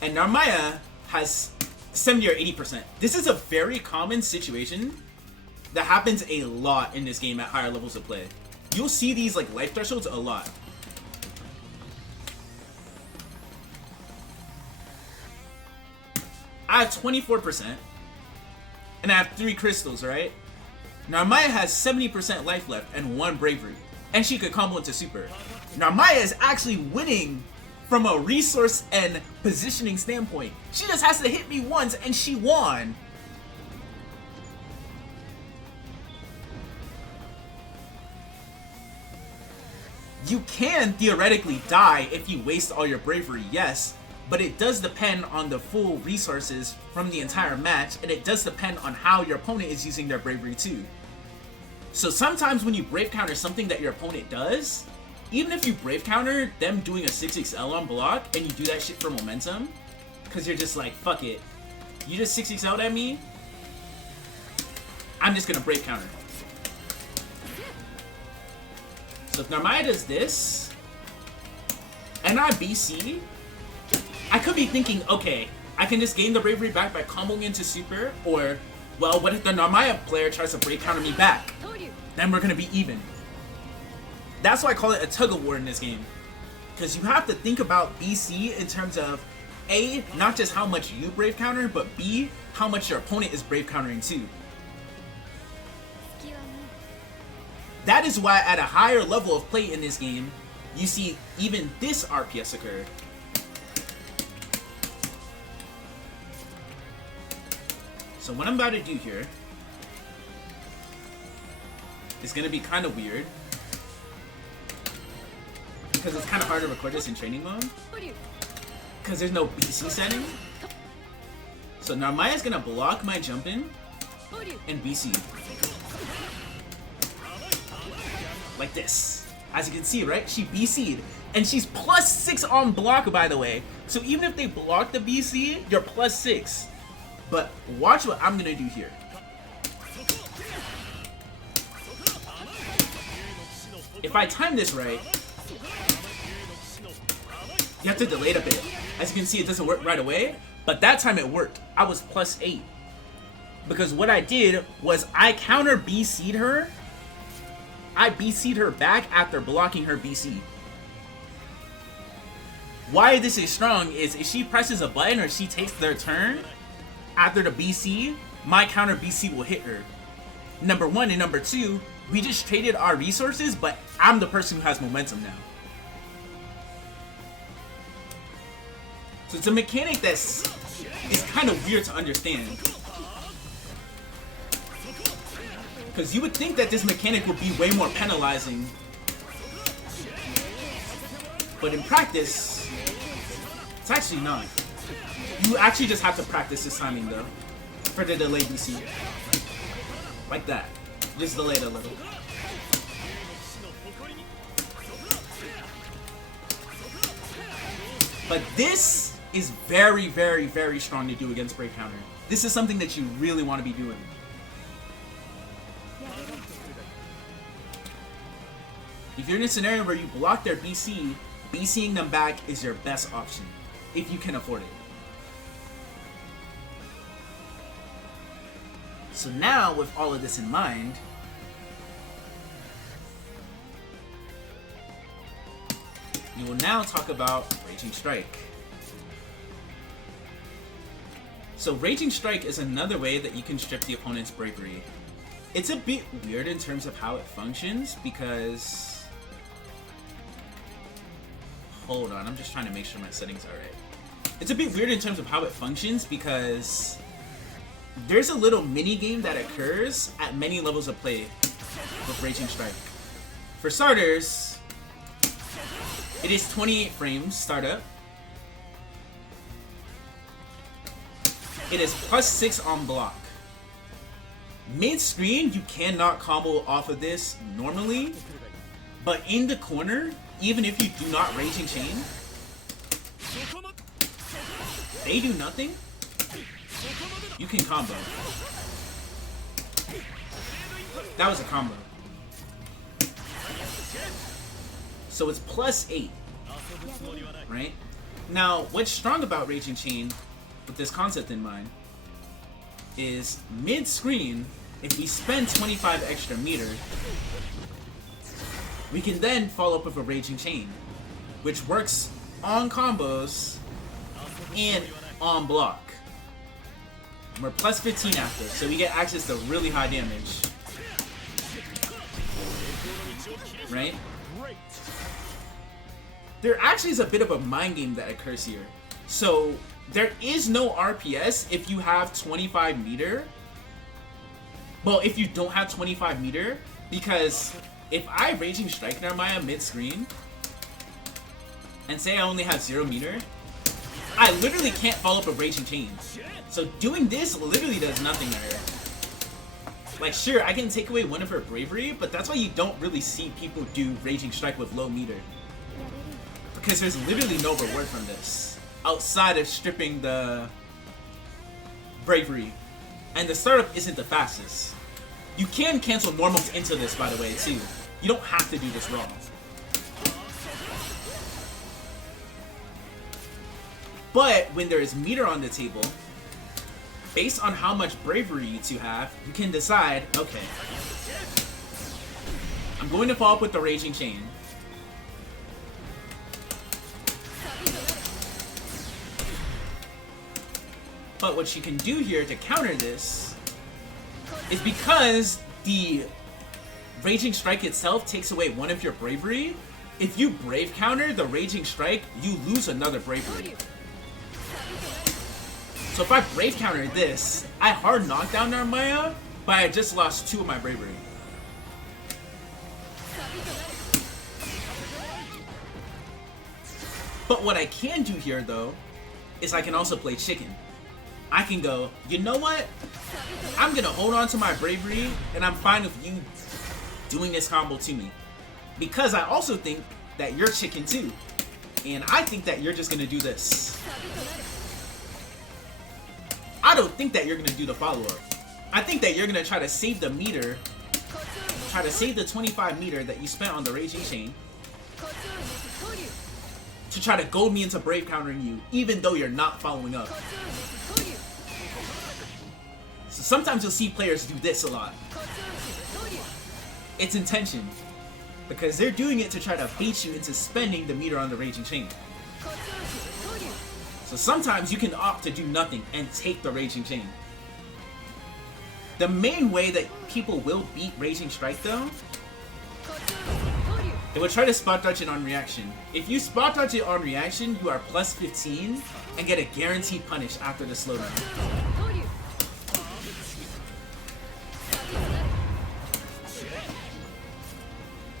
And Narmaya has 70 or 80%. This is a very common situation that happens a lot in this game at higher levels of play. You'll see these like life thresholds a lot. I have 24%, and I have 3 crystals, right? Narmaya has 70% life left and 1 bravery, and she could combo into super. Narmaya is actually winning from a resource and positioning standpoint. She just has to hit me once, and she won. You can theoretically die if you waste all your bravery, yes, but it does depend on the full resources from the entire match, and it does depend on how your opponent is using their bravery too. So sometimes when you brave counter something that your opponent does, even if you brave counter them doing a 6XL on block and you do that shit for momentum, because you're just like, fuck it, you just 6XL'd at me, I'm just gonna brave counter. So if Narmaya does this, and I BC, I could be thinking, okay, I can just gain the bravery back by comboing into super, or, well, what if the Narmaya player tries to brave counter me back? Then we're gonna be even. That's why I call it a tug-of-war in this game. Because you have to think about BC in terms of, A, not just how much you brave counter, but B, how much your opponent is brave countering too. That is why at a higher level of play in this game, you see even this RPS occur. So what I'm about to do here is going to be kind of weird, because it's kind of hard to record this in training mode, because there's no BC setting. So Narmaya's going to block my jump in and BC. Like this. As you can see, right? She BC'd. And she's +6 on block, by the way. So even if they block the BC, you're +6. But watch what I'm gonna do here. If I time this right, you have to delay it a bit. As you can see, it doesn't work right away. But that time it worked. I was +8. Because what I did was I counter BC'd her. I BC'd her back after blocking her BC. Why this is strong is if she presses a button or she takes their turn after the BC, my counter BC will hit her. Number 1, and number 2, we just traded our resources, but I'm the person who has momentum now. So it's a mechanic that's kind of weird to understand. Because you would think that this mechanic would be way more penalizing. But in practice, it's actually not. You actually just have to practice this timing though. For the delay BC. Like that. Just delay it a little. But this is very, very, very strong to do against brave counter. This is something that you really want to be doing. If you're in a scenario where you block their BC, BCing them back is your best option, if you can afford it. So now, with all of this in mind, we will now talk about Raging Strike. So Raging Strike is another way that you can strip the opponent's bravery. It's a bit weird in terms of how it functions because... Hold on, I'm just trying to make sure my settings are right. It's a bit weird in terms of how it functions because there's a little mini game that occurs at many levels of play with Raging Strike. For starters, it is 28 frames startup. It is +6 on block. Mid-screen, you cannot combo off of this normally, but in the corner, even if you do not Raging Chain, they do nothing, you can combo. That was a combo. So it's +8. Right? Now, what's strong about Raging Chain, with this concept in mind, is mid-screen, if we spend 25 extra meter, we can then follow up with a Raging Chain, which works on combos and on block. And we're plus 15 after, so we get access to really high damage. Right? There actually is a bit of a mind game that occurs here. So there is no RPS if you have 25 meter. Well, if you don't have 25 meter, because if I Raging Strike Narmaya mid-screen, and say I only have 0 meter, I literally can't follow up a Raging Chain. So doing this literally does nothing to her. Like, sure, I can take away one of her Bravery, but that's why you don't really see people do Raging Strike with low meter. Because there's literally no reward from this, outside of stripping the Bravery. And the startup isn't the fastest. You can cancel normals into this, by the way, too. You don't have to do this wrong. But when there is meter on the table, based on how much Bravery you two have, you can decide, okay, I'm going to follow up with the Raging Chain. But what you can do here to counter this is, because the Raging Strike itself takes away one of your Bravery, if you Brave counter the Raging Strike, you lose another Bravery. So if I Brave counter this, I hard knockdown Narmaya, but I just lost 2 of my Bravery. But what I can do here, though, is I can also play chicken. I can go, you know what? I'm gonna hold on to my Bravery, and I'm fine with you doing this combo to me. Because I also think that you're chicken too. And I think that you're just gonna do this. I don't think that you're gonna do the follow-up. I think that you're gonna try to save the meter, try to save the 25 meter that you spent on the Raging Chain, to try to goad me into Brave countering you, even though you're not following up. So sometimes you'll see players do this a lot. It's intention, because they're doing it to try to bait you into spending the meter on the Raging Chain. So sometimes you can opt to do nothing and take the Raging Chain. The main way that people will beat Raging Strike, though, they will try to spot dodge it on reaction. If you spot dodge it on reaction, you are plus 15 and get a guaranteed punish after the slowdown.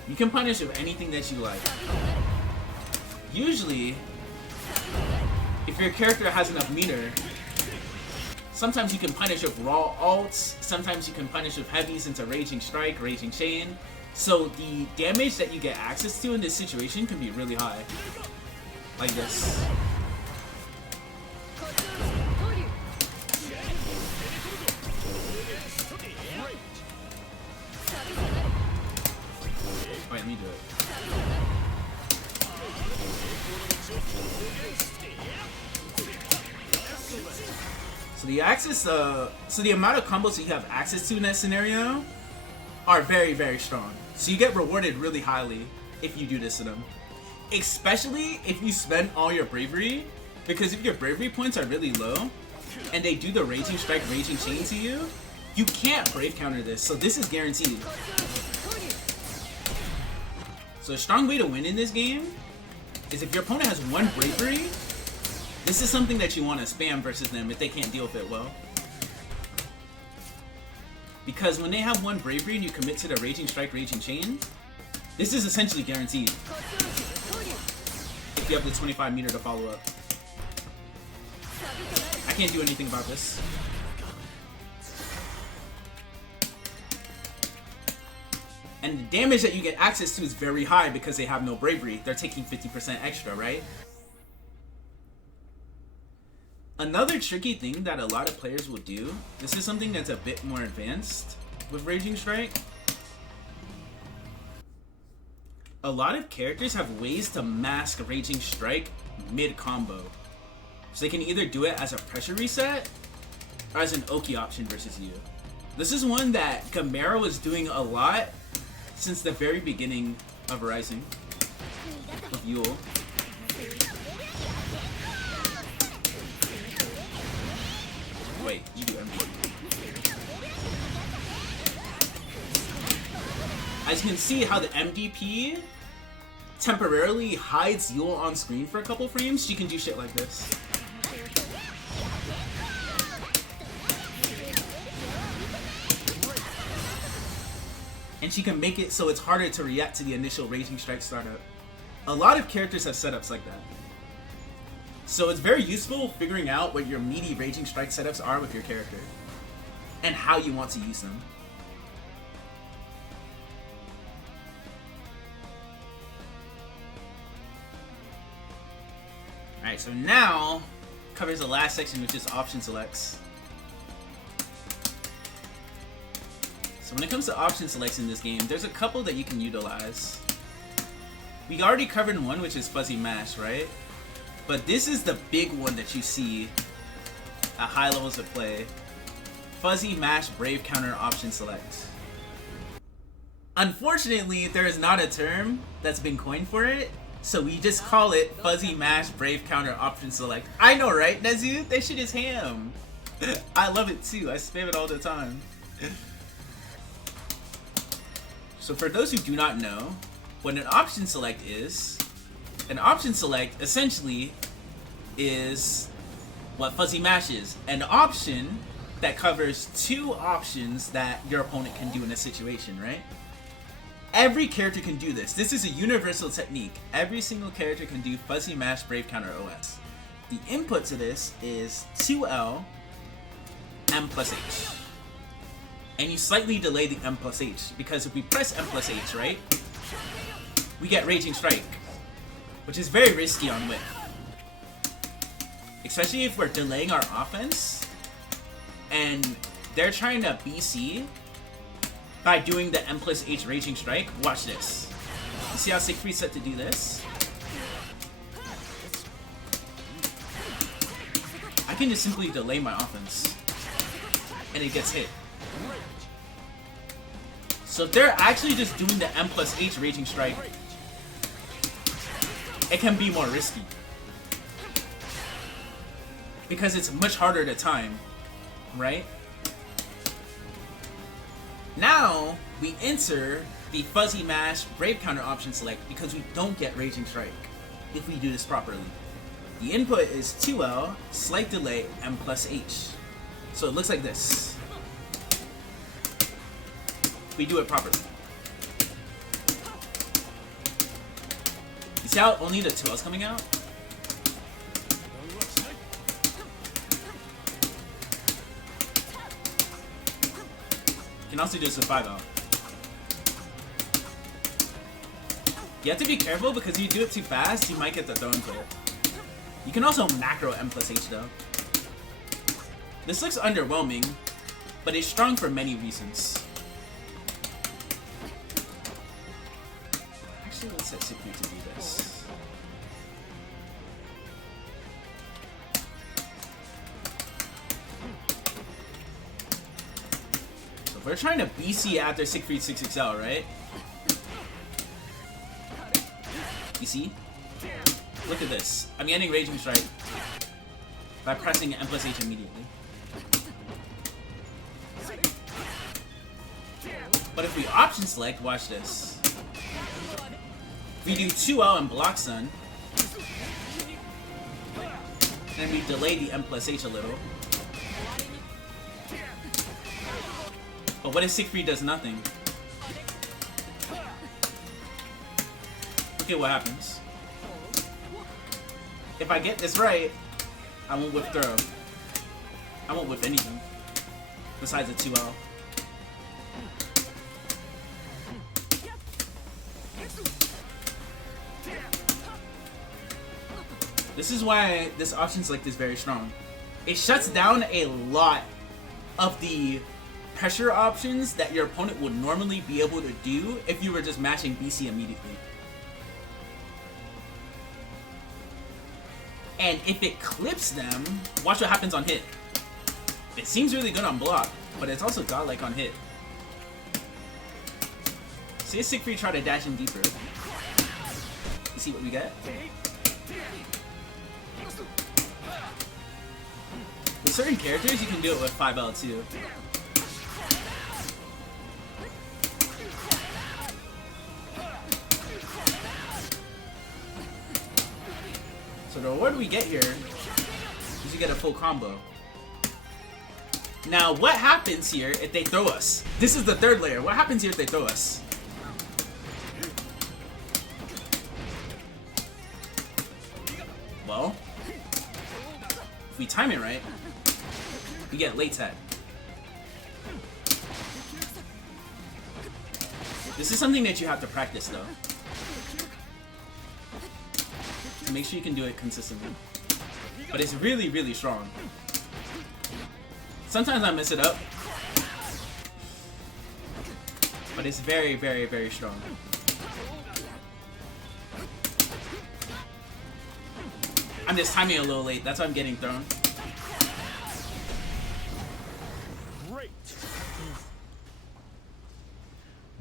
You can punish with anything that you like. Usually, if your character has enough meter, sometimes you can punish with raw ults, sometimes you can punish with heavies into Raging Strike, Raging Chain. So the damage that you get access to in this situation can be really high. Like this. Wait, let me do it. So the access, so the amount of combos that you have access to in that scenario are very, very strong. So you get rewarded really highly if you do this to them. Especially if you spend all your Bravery, because if your Bravery points are really low, and they do the Raging Strike, Raging Chain to you, you can't Brave counter this, so this is guaranteed. So a strong way to win in this game is if your opponent has 1 Bravery, this is something that you want to spam versus them if they can't deal with it well. Because when they have 1 Bravery and you commit to the Raging Strike, Raging Chain, this is essentially guaranteed. If you have the 25 meter to follow up. I can't do anything about this. And the damage that you get access to is very high because they have no Bravery. They're taking 50% extra, right? Another tricky thing that a lot of players will do, this is something that's a bit more advanced with Raging Strike. a lot of characters have ways to mask Raging Strike mid-combo. So they can either do it as a pressure reset, or as an Oki option versus you. This is one that Gamera was doing a lot since the very beginning of Rising, of Yule. Wait, you do MD. As you can see how the MDP temporarily hides Yule on screen for a couple frames, she can do shit like this. And she can make it so it's harder to react to the initial Raging Strike startup. A lot of characters have setups like that. So it's very useful figuring out what your meaty Raging Strike setups are with your character, and how you want to use them. Alright, so now covers the last section, which is option selects. So when it comes to option selects in this game, there's a couple that you can utilize. We already covered one, which is fuzzy mash, right? But this is the big one that you see at high levels of play. Fuzzy mash brave counter option select. Unfortunately, there is not a term that's been coined for it, so we just call it fuzzy mash brave counter option select. I know, right, Nezu? That shit is ham. I love it too. I spam it all the time. So for those who do not know, what an option select is, an option select essentially is what fuzzy mash is. An option that covers two options that your opponent can do in a situation, right? Every character can do this. This is a universal technique. Every single character can do fuzzy mash brave counter OS. The input to this is 2L M plus H. And you slightly delay the M plus H, because if we press M plus H, right, we get Raging Strike, which is very risky on whip. Especially if we're delaying our offense, and they're trying to BC by doing the M plus H Raging Strike. Watch this. You see how Siegfried set to do this? I can just simply delay my offense, and it gets hit. So if they're actually just doing the M plus H Raging Strike, it can be more risky, because it's much harder to time, right? Now we enter the fuzzy mash brave counter option select, because we don't get Raging Strike if we do this properly. The input is 2L, slight delay, M plus H. So it looks like this. We do it properly. You see how only the 2L's coming out? You can also do this with 5L. You have to be careful, because if you do it too fast, you might get the throw input. You can also macro M plus H though. This looks underwhelming, but it's strong for many reasons. Actually, let's set Siegfried to do this. So if we're trying to BC after Siegfried 6XL, right? You see? Look at this. I'm getting Raging Strike by pressing M plus H immediately. But if we option select, watch this. We do 2L and block stun, and we delay the M plus H a little. But what if Siegfried does nothing? Look at what happens. If I get this right, I won't whip throw. I won't whip anything besides a 2L. This is why this option select is very strong. It shuts down a lot of the pressure options that your opponent would normally be able to do if you were just mashing BC immediately. And if it clips them, watch what happens on hit. It seems really good on block, but it's also godlike on hit. See if Siegfried try to dash in deeper. You see what we get? With certain characters, you can do it with 5L too. So the reward we get here is you get a full combo. Now, what happens here if they throw us? This is the third layer. What happens here if they throw us? Well, if we time it right, we get late tag. This is something that you have to practice though, to make sure you can do it consistently. But it's really, really strong. Sometimes I mess it up, but it's very, very, very strong. I'm just timing a little late. That's why I'm getting thrown. Great.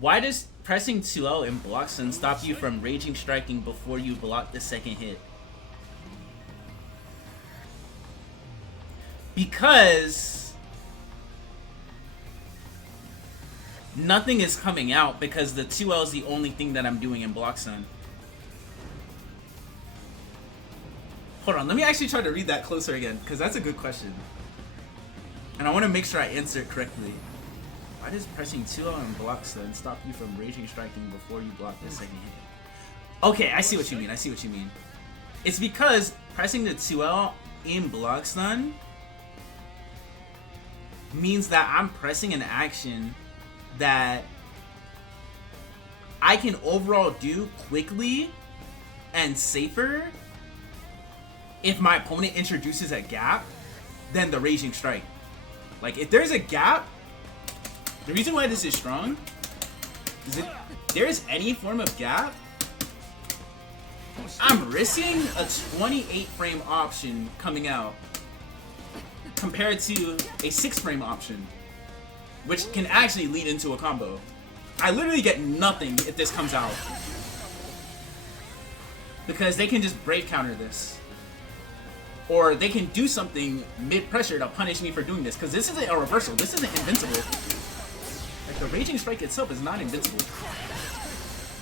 Why does pressing 2L in block stun stop you from raging striking before you block the second hit? Because nothing is coming out, because the 2L is the only thing that I'm doing in block stun. Hold on, let me actually try to read that closer again, because that's a good question. And I want to make sure I answer it correctly. Why does pressing 2L and block stun stop you from raging striking before you block the second hit? Okay, I see what you mean, I see what you mean. It's because pressing the 2L in block stun means that I'm pressing an action that I can overall do quickly and safer if my opponent introduces a gap than the raging strike. Like, if there's a gap, the reason why this is strong is if there's any form of gap, I'm risking a 28 frame option coming out compared to a 6 frame option, which can actually lead into a combo. I literally get nothing if this comes out, because they can just brave counter this. Or they can do something mid-pressure to punish me for doing this, because this isn't a reversal, this isn't invincible. Like, the Raging Strike itself is not invincible.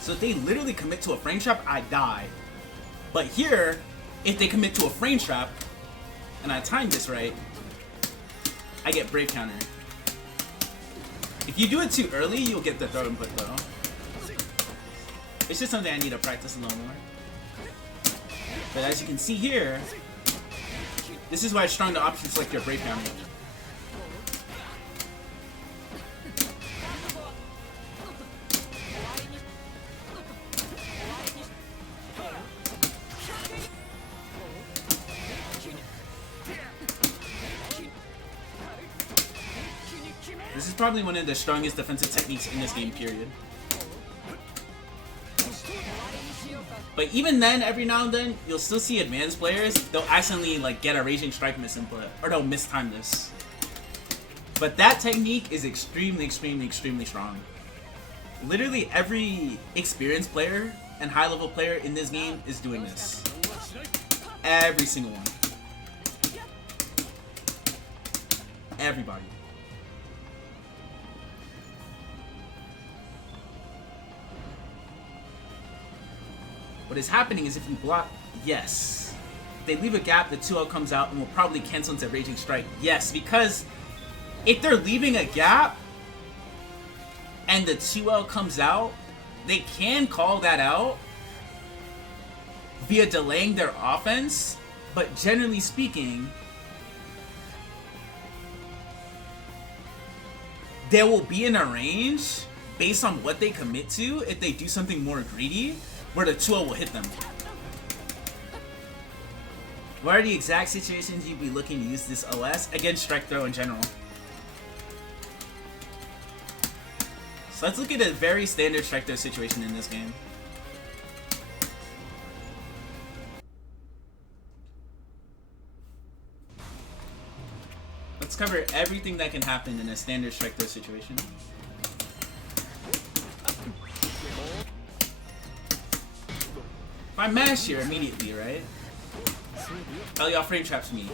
So if they literally commit to a frame trap, I die. But here, if they commit to a frame trap, and I time this right, I get brave counter. If you do it too early, you'll get the throw input though. It's just something I need to practice a little more. But as you can see here, this is why it's strong to option select your brave counter. This is probably one of the strongest defensive techniques in this game, period. But even then, every now and then, you'll still see advanced players, they'll accidentally like get a Raging Strike misinput, or they'll mistime this. But that technique is extremely, extremely, extremely strong. Literally every experienced player and high-level player in this game is doing this. Every single one. Everybody. What is happening is if you block, yes. If they leave a gap, the 2L comes out and will probably cancel into Raging Strike. Yes, because if they're leaving a gap and the 2L comes out, they can call that out via delaying their offense, but generally speaking, there will be in a range based on what they commit to if they do something more greedy, where the 2L will hit them. What are the exact situations you'd be looking to use this OS? Against strike throw in general. So let's look at a very standard strike throw situation in this game. Let's cover everything that can happen in a standard strike throw situation. If I mash here immediately, right? Elliot frame traps me.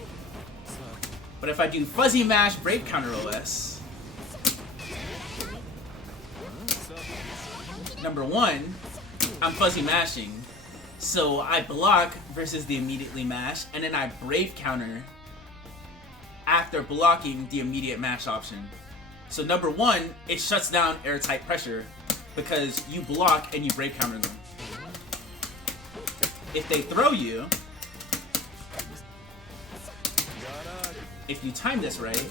But if I do fuzzy mash brave counter OS, number one, I'm fuzzy mashing. So I block versus the immediately mash, and then I brave counter after blocking the immediate mash option. So number one, it shuts down airtight pressure because you block and you brave counter them. If they throw you, if you time this right,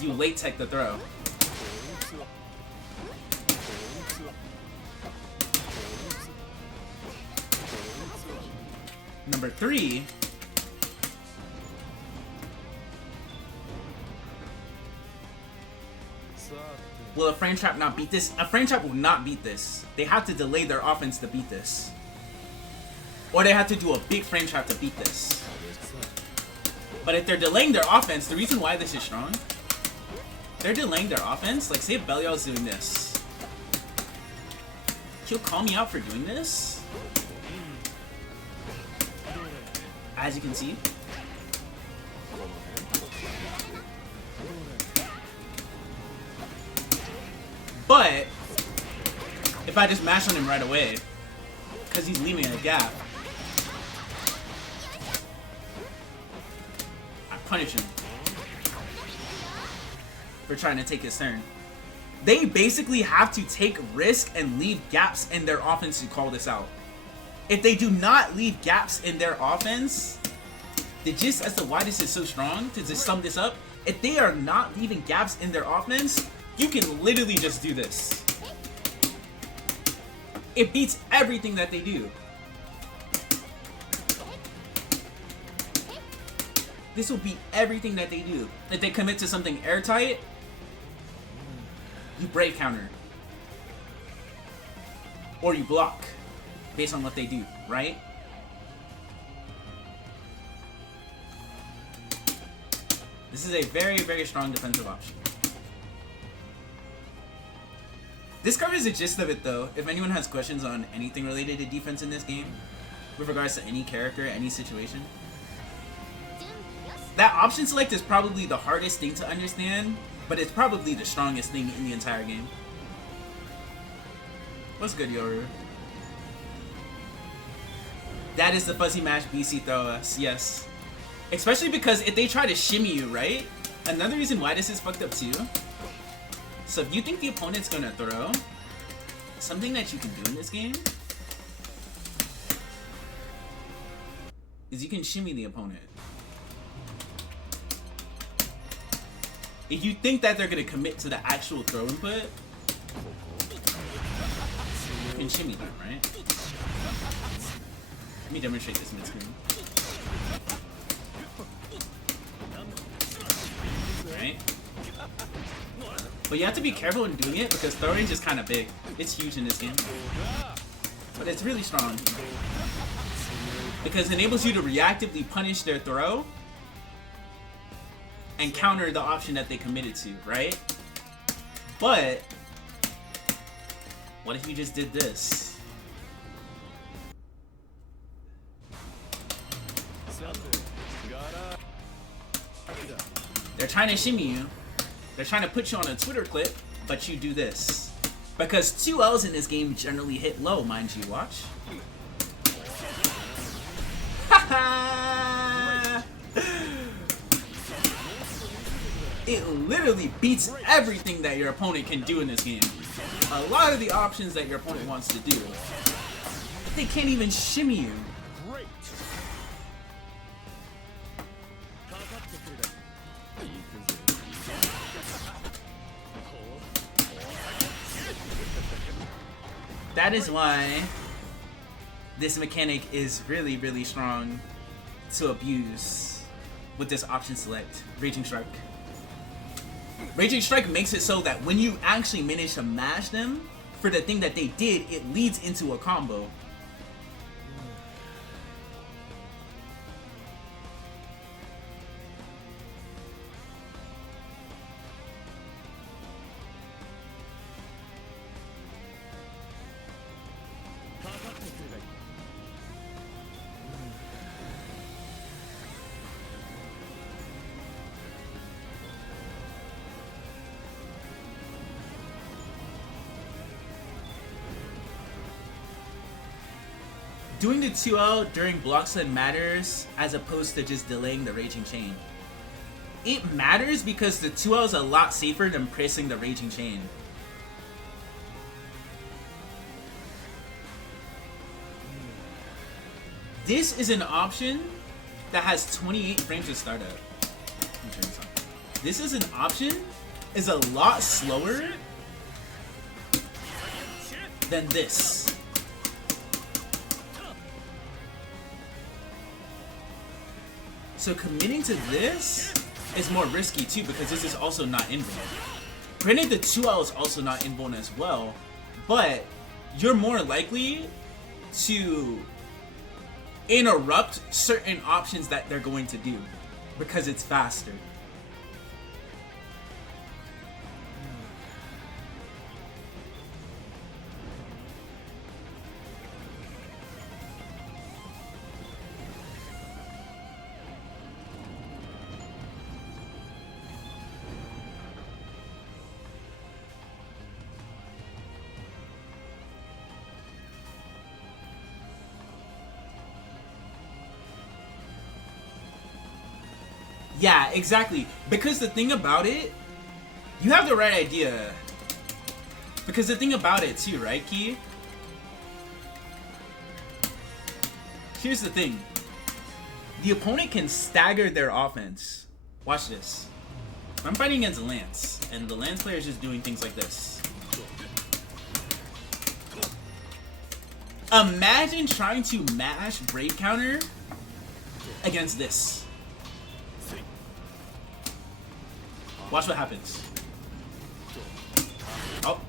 you late tech the throw. Number three, will a frame trap not beat this? A frame trap will not beat this. They have to delay their offense to beat this. Or they have to do a big frame trap to beat this. But if they're delaying their offense, the reason why this is strong, they're delaying their offense. Like, say if Belial's doing this. He'll call me out for doing this. As you can see. But if I just mash on him right away, because he's leaving a gap, I punish him for trying to take his turn. They basically have to take risk and leave gaps in their offense to call this out. If they do not leave gaps in their offense, the gist as to why this is so strong, to just sum this up, if they are not leaving gaps in their offense, you can literally just do this. It beats everything that they do. This will beat everything that they do. If they commit to something airtight, you brave counter. Or you block, based on what they do, right? This is a very, very strong defensive option. This covers the gist of it though. If anyone has questions on anything related to defense in this game, with regards to any character, any situation, that option select is probably the hardest thing to understand, but it's probably the strongest thing in the entire game. What's good, Yoru? That is the fuzzy mash BC throw us, yes. Especially because if they try to shimmy you, right? Another reason why this is fucked up too. So if you think the opponent's gonna throw, something that you can do in this game is you can shimmy the opponent. If you think that they're gonna commit to the actual throw input, you can shimmy them, right? Let me demonstrate this mid-screen. Right? But you have to be careful when doing it because throw range is kind of big. It's huge in this game. But it's really strong. Because it enables you to reactively punish their throw and counter the option that they committed to, right? But what if you just did this? They're trying to shimmy you. They're trying to put you on a Twitter clip, but you do this. Because 2 L's in this game generally hit low, mind you, watch. It literally beats everything that your opponent can do in this game. A lot of the options that your opponent wants to do, they can't even shimmy you. That is why this mechanic is really, really strong to abuse with this option select, Raging Strike. Raging Strike makes it so that when you actually manage to mash them for the thing that they did, it leads into a combo. doing the 2L during block stun matters as opposed to just delaying the Raging Chain? It matters because the 2L is a lot safer than pressing the Raging Chain. This is an option that has 28 frames of startup. Let me turn this on. This is an option is a lot slower than this. So committing to this is more risky too because this is also not invuln. Granted, the 2L is also not invuln as well, but you're more likely to interrupt certain options that they're going to do because it's faster. Yeah, exactly. Because the thing about it, you have the right idea. Because the thing about it too, right, Key? Here's the thing. The opponent can stagger their offense. Watch this. I'm fighting against Lance, and the Lance player is just doing things like this. Imagine trying to mash Brave counter against this. Watch what happens. Oh.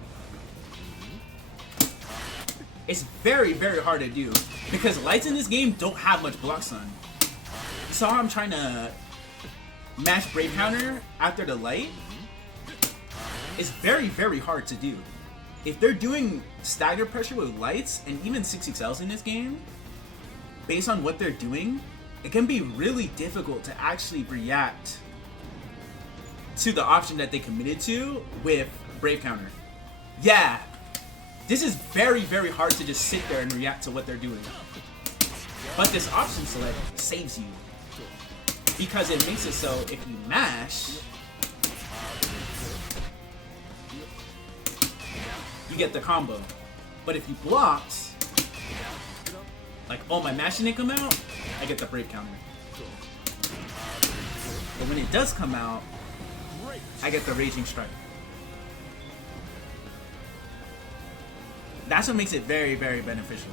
It's very, very hard to do because lights in this game don't have much block stun. You saw how I'm trying to mash Brave counter after the light? It's very, very hard to do. If they're doing stagger pressure with lights and even 6XLs in this game, based on what they're doing, it can be really difficult to actually react to the option that they committed to with Brave counter. Yeah, this is very, very hard to just sit there and react to what they're doing. But this option select saves you because it makes it so if you mash, you get the combo. But if you blocked, like, oh, my mash didn't come out, I get the Brave counter. But when it does come out, I get the Raging Strike. That's what makes it very, very beneficial.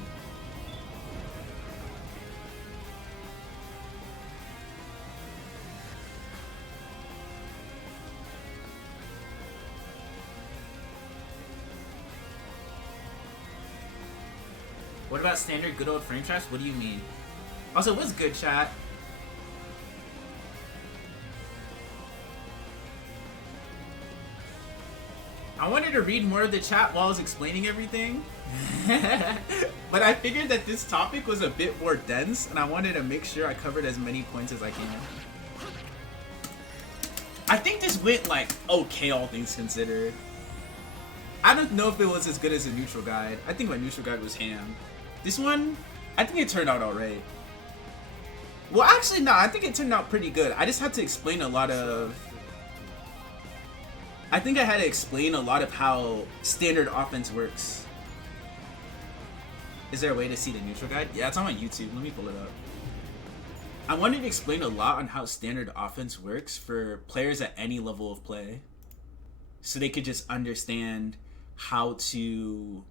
What about standard good old frame traps? What do you mean? Also, what's good, chat? I wanted to read more of the chat while I was explaining everything, but I figured that this topic was a bit more dense and I wanted to make sure I covered as many points as I can. I think this went like okay, all things considered. I don't know if it was as good as a neutral guide. I think my neutral guide was ham. This one, I think it turned out alright. Well, actually, no, I think it turned out pretty good. I just had to explain a lot of... I think I had to explain a lot of how standard offense works. Is there a way to see the neutral guide? Yeah, it's on my YouTube. Let me pull it up. I wanted to explain a lot on how standard offense works for players at any level of play, so they could just understand how to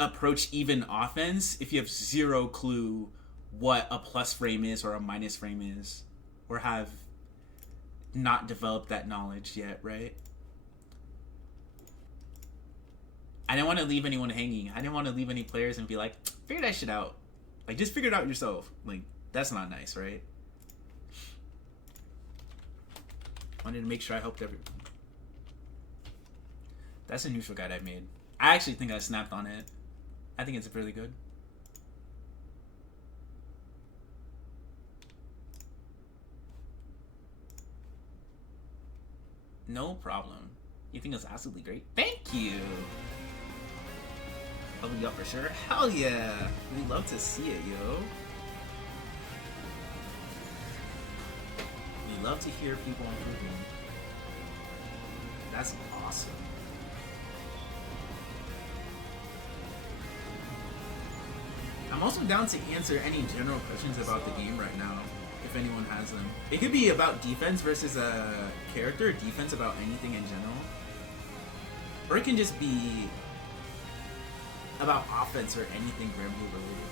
approach even offense if you have zero clue what a plus frame is or a minus frame is, or have not developed that knowledge yet, right? I didn't want to leave anyone hanging. I didn't want to leave any players and be like, figure that shit out. Like, just figure it out yourself. Like, that's not nice, right? Wanted to make sure I helped everyone. That's a neutral guide I made. I actually think I snapped on it. I think it's really good. No problem. You think it's absolutely great? Thank you! Level you up for sure. Hell yeah! We love to see it, yo. We love to hear people improving. That's awesome. I'm also down to answer any general questions about the game right now, if anyone has them. It could be about defense versus a character, defense about anything in general. Or it can just be about offense or anything Granblue related.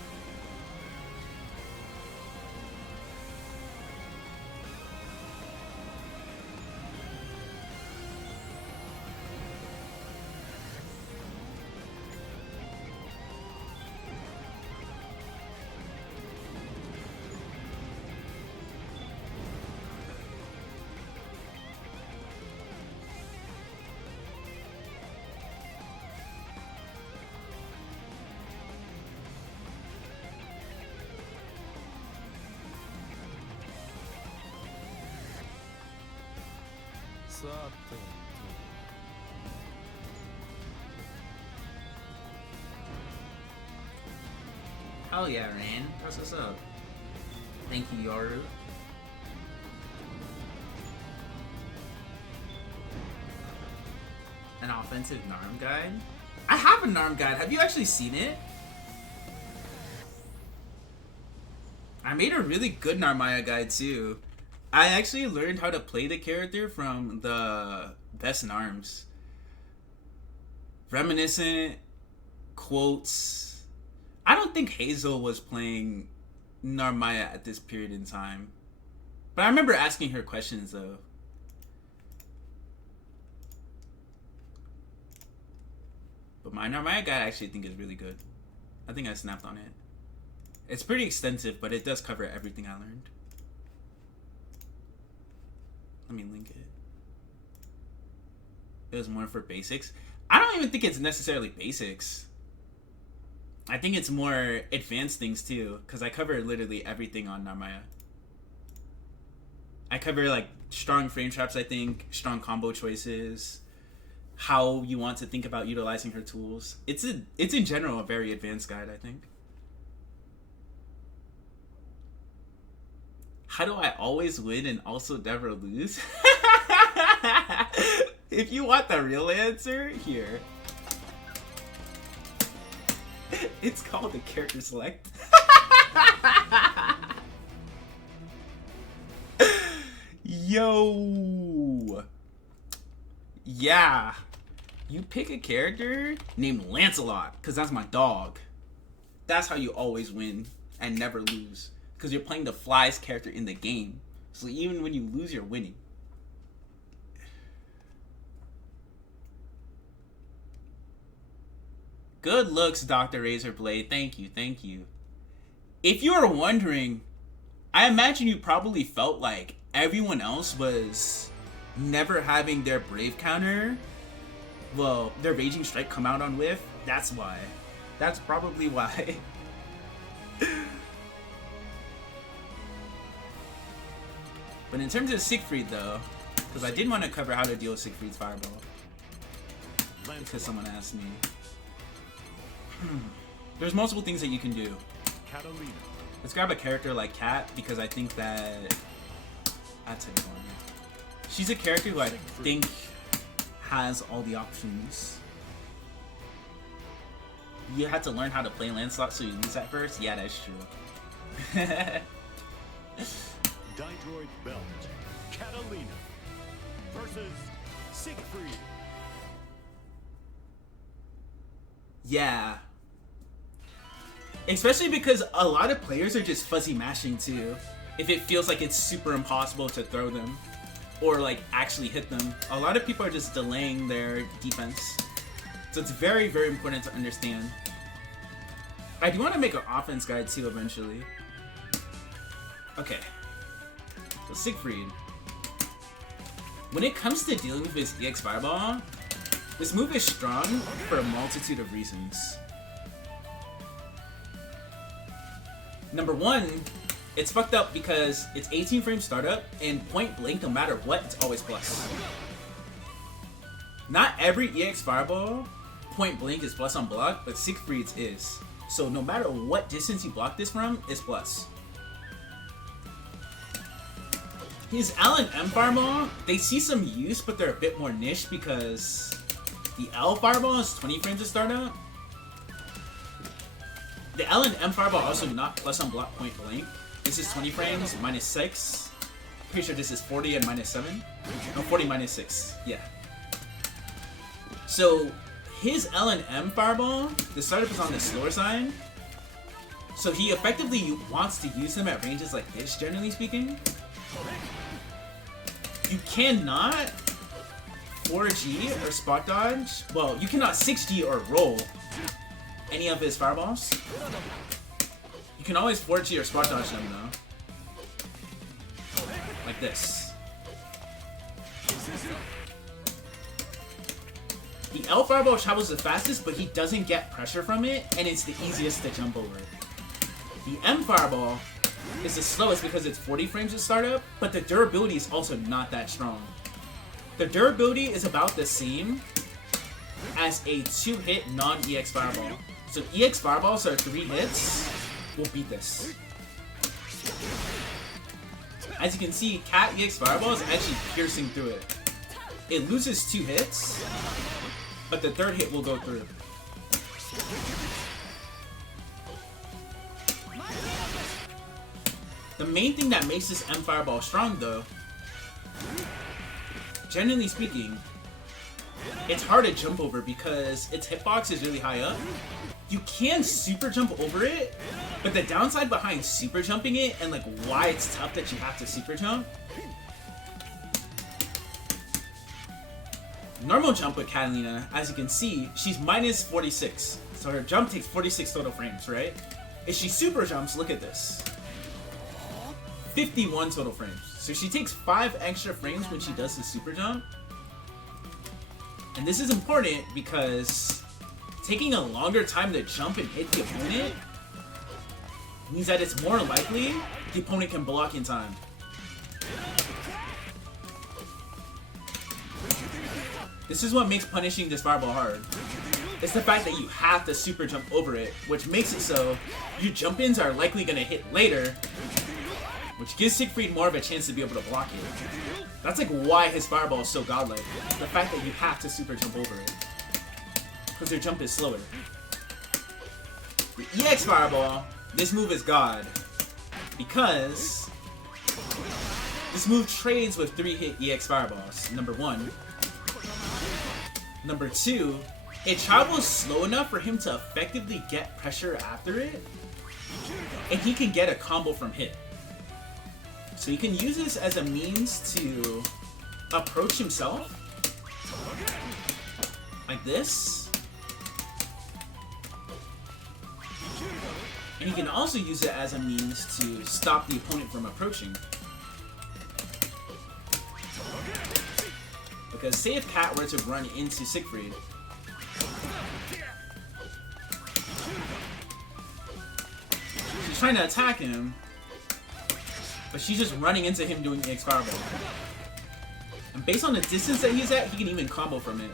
Hell yeah, Rain. That's what's up. Thank you, Yoru. An offensive Narm guide? I have a Narm guide. Have you actually seen it? I made a really good Narmaya guide too. I actually learned how to play the character from the best Narms. Reminiscent, quotes. I don't think Hazel was playing Narmaya at this period in time. But I remember asking her questions though. But my Narmaya guide I actually think is really good. I think I snapped on it. It's pretty extensive, but it does cover everything I learned. Let me link it. It was more for basics. I don't even think it's necessarily basics. I think it's more advanced things too, because I cover literally everything on Narmaya. I cover like strong frame traps, I think, strong combo choices, how you want to think about utilizing her tools. It's in general a very advanced guide, I think. How do I always win and also never lose? If you want the real answer, here. It's called the character select. Yo. Yeah. You pick a character named Lancelot, because that's my dog. That's how you always win and never lose. Because you're playing the flyest character in the game. So even when you lose, you're winning. Good looks, Dr. Razorblade. Thank you, thank you. If you were wondering, I imagine you probably felt like everyone else was never having their Brave counter, well, their Raging Strike come out on whiff. That's why. That's probably why. But in terms of Siegfried though, because I did want to cover how to deal with Siegfried's Fireball. Because someone asked me. There's multiple things that you can do. Let's grab a character like Kat, because I think that... I'll tell you one. She's a character who I think has all the options. You had to learn how to play Lancelot, so you lose at first? Yeah, that's true. Didroid Belt, Catalina versus Siegfried. Yeah. Especially because a lot of players are just fuzzy mashing too. If it feels like it's super impossible to throw them or like actually hit them. A lot of people are just delaying their defense. So it's very, very important to understand. I do want to make an offense guide too eventually. Okay. So Siegfried. When it comes to dealing with his EX Fireball, this move is strong for a multitude of reasons. Number one, it's fucked up because it's 18 frame startup and point blank, no matter what, it's always plus. Not every EX Fireball point blank is plus on block, but Siegfried's is. So no matter what distance you block this from, it's plus. His L and M fireball, they see some use, but they're a bit more niche because the L fireball is 20 frames to start out. The L and M fireball also not plus on block point blank. This is 20 frames, minus 6. Pretty sure this is 40 and minus 7. No, 40 minus 6. Yeah. So his L and M fireball, the startup is on the slower side. So he effectively wants to use them at ranges like this, generally speaking. You cannot 4G or spot dodge. Well, you cannot 6G or roll any of his fireballs. You can always 4G or spot dodge them though. Like this. The L fireball travels the fastest, but he doesn't get pressure from it, and it's the easiest to jump over. The M fireball is the slowest because it's 40 frames to start up, but the durability is also not that strong. The durability is about the same as a 2-hit non-EX fireball. So EX fireballs are 3 hits, will beat this. As you can see, Cat EX fireball is actually piercing through it. It loses 2 hits, but the 3rd hit will go through. The main thing that makes this M fireball strong though, generally speaking, it's hard to jump over because its hitbox is really high up. You can super jump over it, but the downside behind super jumping it and like why it's tough that you have to super jump. Normal jump with Catalina, as you can see, she's minus 46. So her jump takes 46 total frames, right? If she super jumps, look at this. 51 total frames. So she takes 5 extra frames when she does the super jump. And this is important because taking a longer time to jump and hit the opponent means that it's more likely the opponent can block in time. This is what makes punishing this fireball hard. It's the fact that you have to super jump over it, which makes it so your jump-ins are likely going to hit later, which gives Siegfried more of a chance to be able to block it. That's like why his fireball is so godlike. The fact that you have to super jump over it. Because their jump is slower. The EX fireball, this move is god. Because this move trades with 3-hit EX fireballs, number 1. Number 2, it travels slow enough for him to effectively get pressure after it, and he can get a combo from hit. So you can use this as a means to approach himself, like this. And you can also use it as a means to stop the opponent from approaching. Because say if Cat were to run into Siegfried, she's trying to attack him, but she's just running into him doing EX fireball. And based on the distance that he's at, he can even combo from it.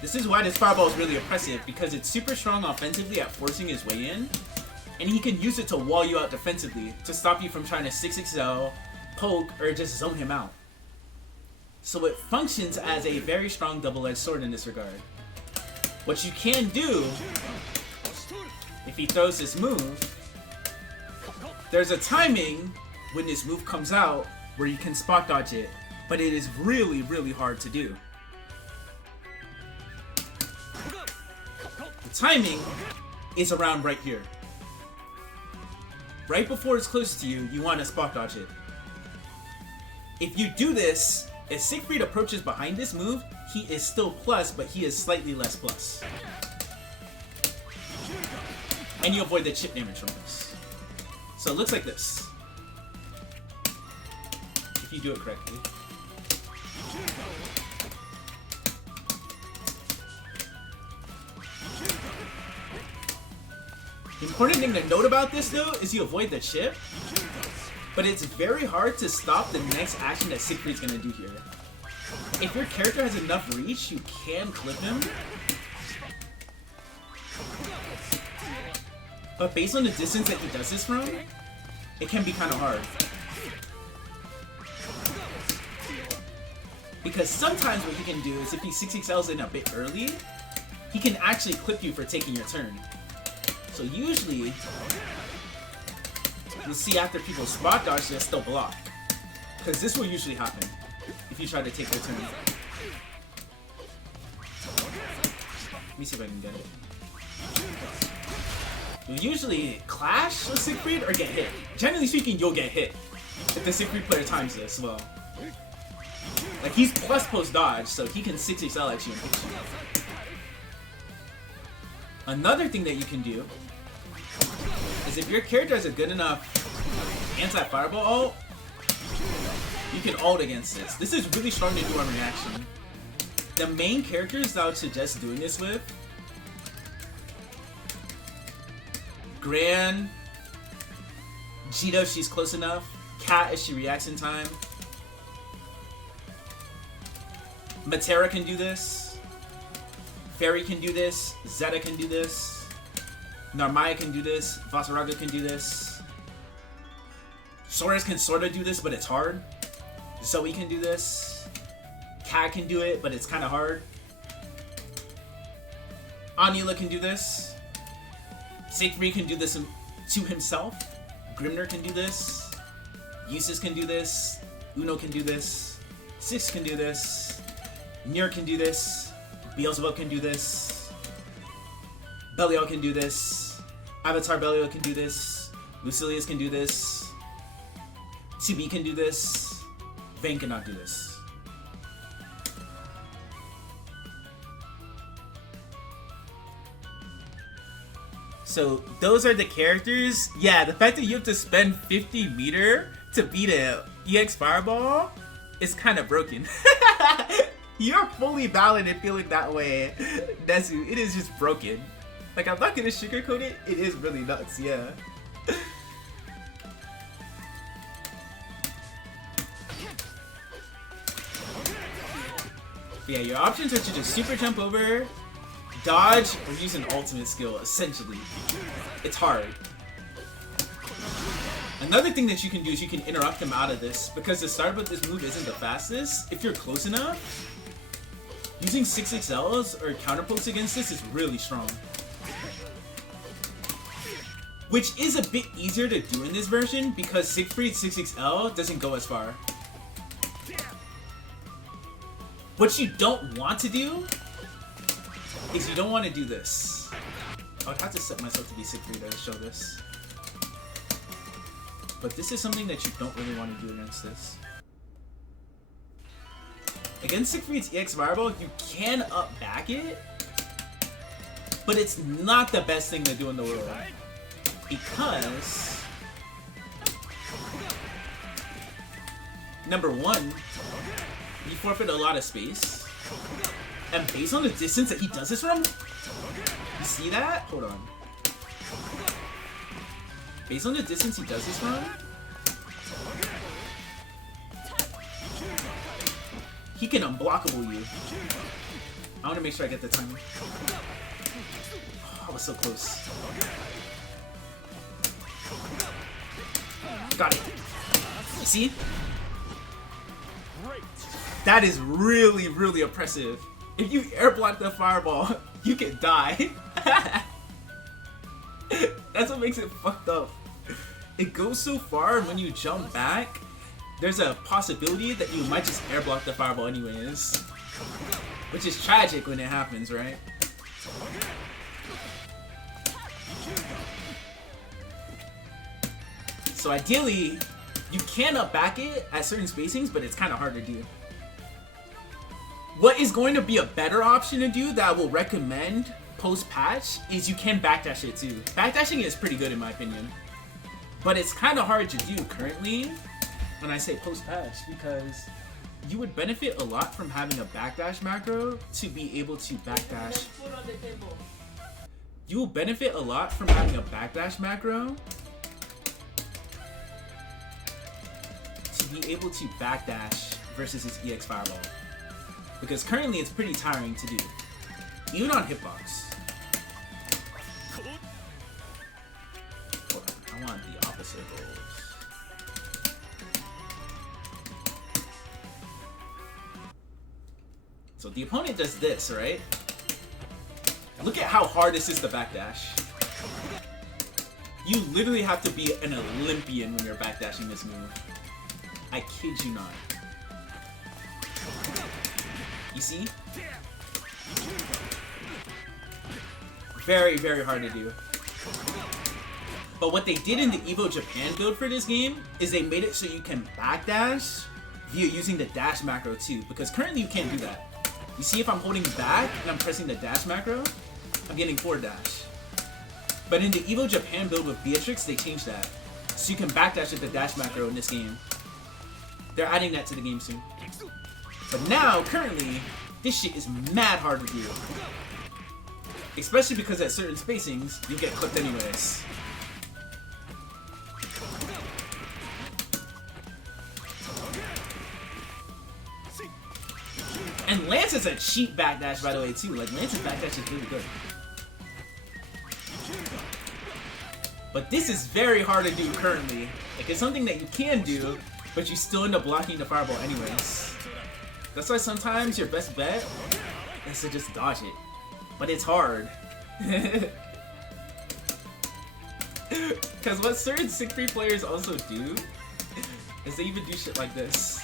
This is why this fireball is really oppressive, because it's super strong offensively at forcing his way in, and he can use it to wall you out defensively, to stop you from trying to 6XL, poke, or just zone him out. So it functions as a very strong double-edged sword in this regard. What you can do, if he throws this move, there's a timing when this move comes out where you can spot dodge it, but it is really, really hard to do. The timing is around right here. Right before it's close to you, you want to spot dodge it. If you do this, if Siegfried approaches behind this move, he is still plus, but he is slightly less plus. And you avoid the chip damage from this. So it looks like this. If you do it correctly. The important thing to note about this though is you avoid the chip. but it's very hard to stop the next action that Siegfried's gonna do here. If your character has enough reach, you can clip him. But based on the distance that he does this from, it can be kind of hard. Because sometimes what he can do is if he 6XLs in a bit early, he can actually clip you for taking your turn. So usually, you'll see after people spot dodge, they'll still block. Because this will usually happen if you try to take their turn. Let me see if I can get it. You'll usually clash with Siegfried or get hit. Generally speaking, you'll get hit if the Siegfried player times this well. Like, he's plus post dodge, so he can 6XL at you and hit you. Another thing that you can do is if your character has a good enough anti-fireball ult, you can ult against this. This is really strong to do on reaction. The main characters that I would suggest doing this with: Gran, Jita if she's close enough, Cat if she reacts in time. Matera can do this. Fairy can do this. Zeta can do this. Narmaya can do this. Vasaraga can do this. Soras can sorta do this, but it's hard. Zoe can do this. Cat can do it, but it's kind of hard. Anila can do this. Siegfried can do this to himself. Grimner can do this. Usis can do this. Uno can do this. Six can do this. Nier can do this. Beelzebub can do this. Belial can do this. Avatar Belial can do this. Lucilius can do this. 2B can do this. Vayne cannot do this. So those are the characters. Yeah, the fact that you have to spend 50 meter to beat a EX Fireball is kind of broken. You're fully valid in feeling that way, Nezu. It is just broken. Like, I'm not gonna sugarcoat it. It is really nuts, yeah. Yeah, your options are to just super jump over, dodge, or use an ultimate skill, essentially. It's hard. Another thing that you can do is you can interrupt them out of this, because the start of this move isn't the fastest. If you're close enough, using 6XLs or counterpokes against this is really strong. Which is a bit easier to do in this version, because Siegfried 6XL doesn't go as far. What you don't want to do is you don't want to do this. I would have to set myself to be Siegfried to show this. But this is something that you don't really want to do against this. Against Siegfried's EX Fireball, you can up back it, but it's not the best thing to do in the world. Because, number one, you forfeit a lot of space. And based on the distance that he does this from, you see that? Hold on. Based on the distance he does this from, he can unblockable you. I want to make sure I get the timing. Oh, I was so close. Got it. See? That is really, really oppressive. If you air block the fireball, you can die. That's what makes it fucked up. It goes so far, and when you jump back, there's a possibility that you might just air block the fireball anyways. Which is tragic when it happens, right? So ideally, you can up back it at certain spacings, but it's kind of hard to do. What is going to be a better option to do that I will recommend post-patch is you can backdash it too. Backdashing is pretty good in my opinion. But it's kind of hard to do currently when I say post-patch, because you would benefit a lot from having a backdash macro to be able to backdash. You will benefit a lot from having a backdash macro be able to backdash versus his EX Fireball. Because currently it's pretty tiring to do. Even on hitbox. Hold on, I want the opposite goals. So the opponent does this, right? Look at how hard this is to backdash. You literally have to be an Olympian when you're backdashing this move. I kid you not. You see? Very, very hard to do. But what they did in the Evo Japan build for this game is they made it so you can backdash via using the dash macro too, because currently you can't do that. You see, if I'm holding back and I'm pressing the dash macro, I'm getting forward dash. But in the Evo Japan build with Beatrix, they changed that. So you can backdash with the dash macro in this game. They're adding that to the game soon. But now, currently, this shit is mad hard to do. Especially because at certain spacings, you get clipped anyways. And Lance is a cheap backdash, by the way, too. Like, Lance's backdash is really good. But this is very hard to do currently. Like, it's something that you can do, but you still end up blocking the fireball anyways. That's why sometimes your best bet is to just dodge it. But it's hard. Because what certain Siegfried players also do is they even do shit like this.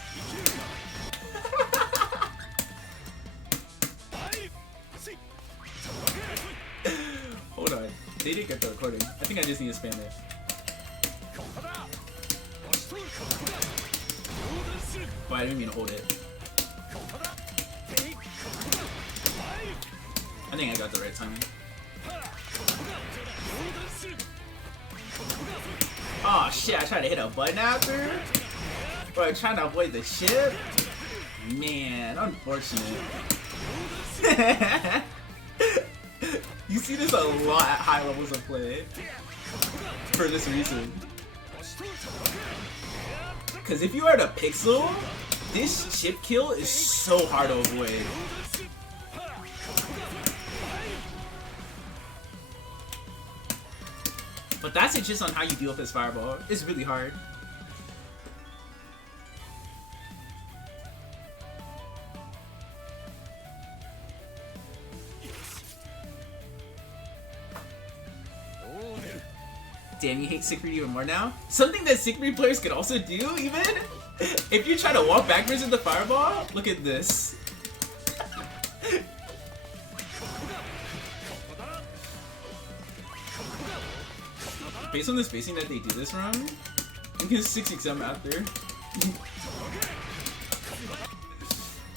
Hold on. They didn't get the recording. I think I just need to spam it. Oh, I didn't mean to hold it. I think I got the right timing. Oh shit, I tried to hit a button after? Or I'm trying to avoid the chip? Man, unfortunate. You see this a lot at high levels of play. For this reason. Because if you are the pixel, this chip kill is so hard to avoid. But that's it just on how you deal with this fireball. It's really hard. Damn, you hate Siegfried even more now? Something that Siegfried players could also do, even? If you try to walk backwards with the fireball, look at this. Based on the spacing that they do this from, you can 6xm after.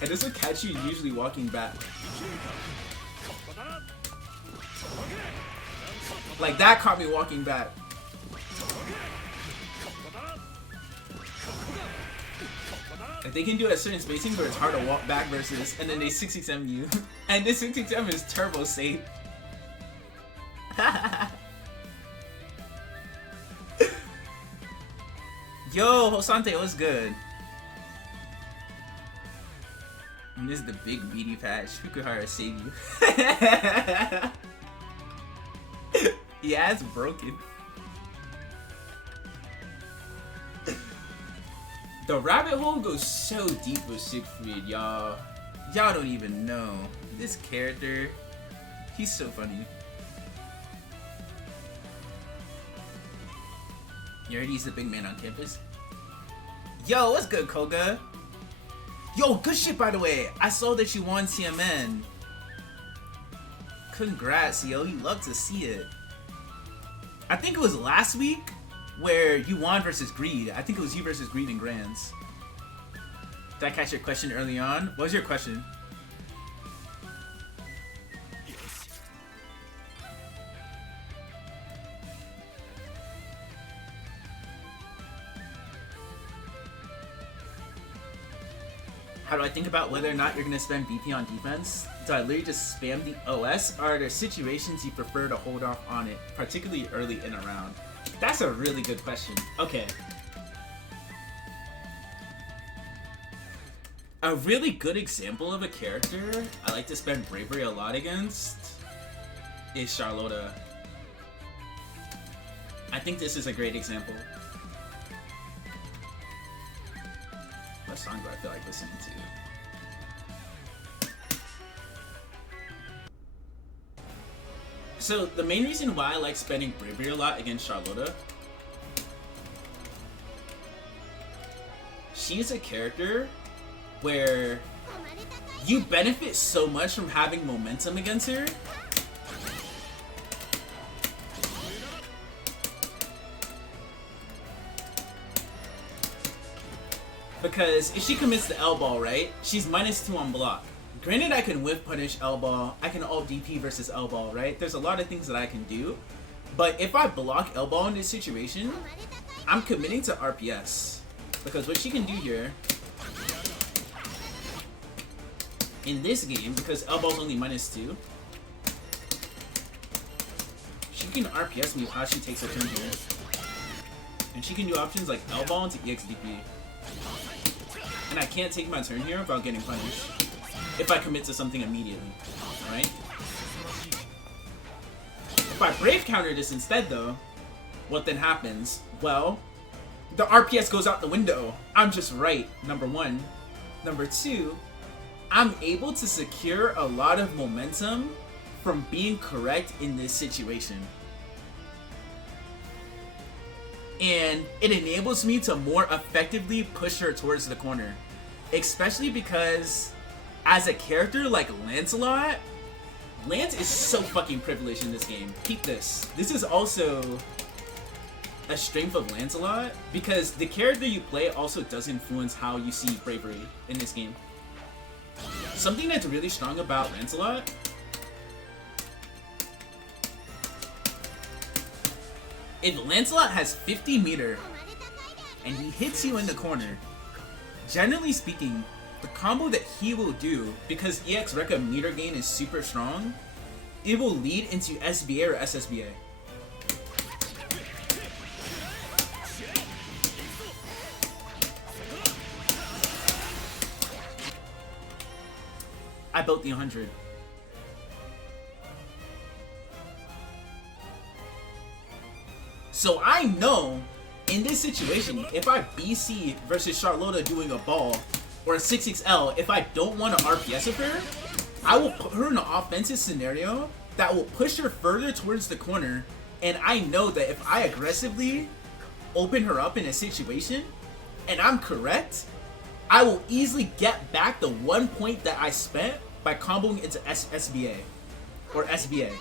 And this will catch you usually walking back. Like that caught me walking back. Like they can do it at certain spacings where it's hard to walk back versus, and then they 6xm you. And this 6xm is turbo safe. Yo, Hosante, what's good? And this is the big meaty patch. Who could hire to save you? Yeah, it's broken. The rabbit hole goes so deep with Siegfried, y'all. Y'all don't even know. This character, he's so funny. You heard he's the big man on campus? Yo, what's good, Koga? Yo, good shit, by the way. I saw that you won CMN. Congrats, yo. You love to see it. I think it was last week where you won versus Greed. I think it was you versus Greed in Grands. Did I catch your question early on? What was your question? How do I think about whether or not you're going to spend BP on defense? Do I literally just spam the OS, or are there situations you prefer to hold off on it, particularly early in a round? That's a really good question. Okay. A really good example of a character I like to spend Bravery a lot against is Charlotta. I think this is a great example. What song do I feel like listening to? So the main reason why I like spending Bravery a lot against Charlotta, she's a character where you benefit so much from having momentum against her. Because if she commits the L-ball, right, she's -2 on block. Granted, I can whiff punish L-ball, I can alt DP versus L-ball, right? There's a lot of things that I can do. But if I block L-ball in this situation, I'm committing to RPS. Because what she can do here, in this game, because L-ball's only -2, she can RPS me while she takes her turn here. And she can do options like L-ball into EXDP. And I can't take my turn here without getting punished if I commit to something immediately, alright? If I Brave counter this instead though, what then happens? Well, the RPS goes out the window. I'm just right, number one. Number two, I'm able to secure a lot of momentum from being correct in this situation. And it enables me to more effectively push her towards the corner. Especially because, as a character like Lancelot, Lance is so fucking privileged in this game. Keep this. This is also a strength of Lancelot, because the character you play also does influence how you see Bravery in this game. Something that's really strong about Lancelot if Lancelot has 50 meter and he hits you in the corner, generally speaking, the combo that he will do, because EX Rekka meter gain is super strong, it will lead into SBA or SSBA. I built the 100. So I know, in this situation, if I BC versus Charlotta doing a ball, or a 6XL, if I don't want to RPS with her, I will put her in an offensive scenario that will push her further towards the corner, and I know that if I aggressively open her up in a situation, and I'm correct, I will easily get back the 1 point that I spent by comboing into SBA, or SBA.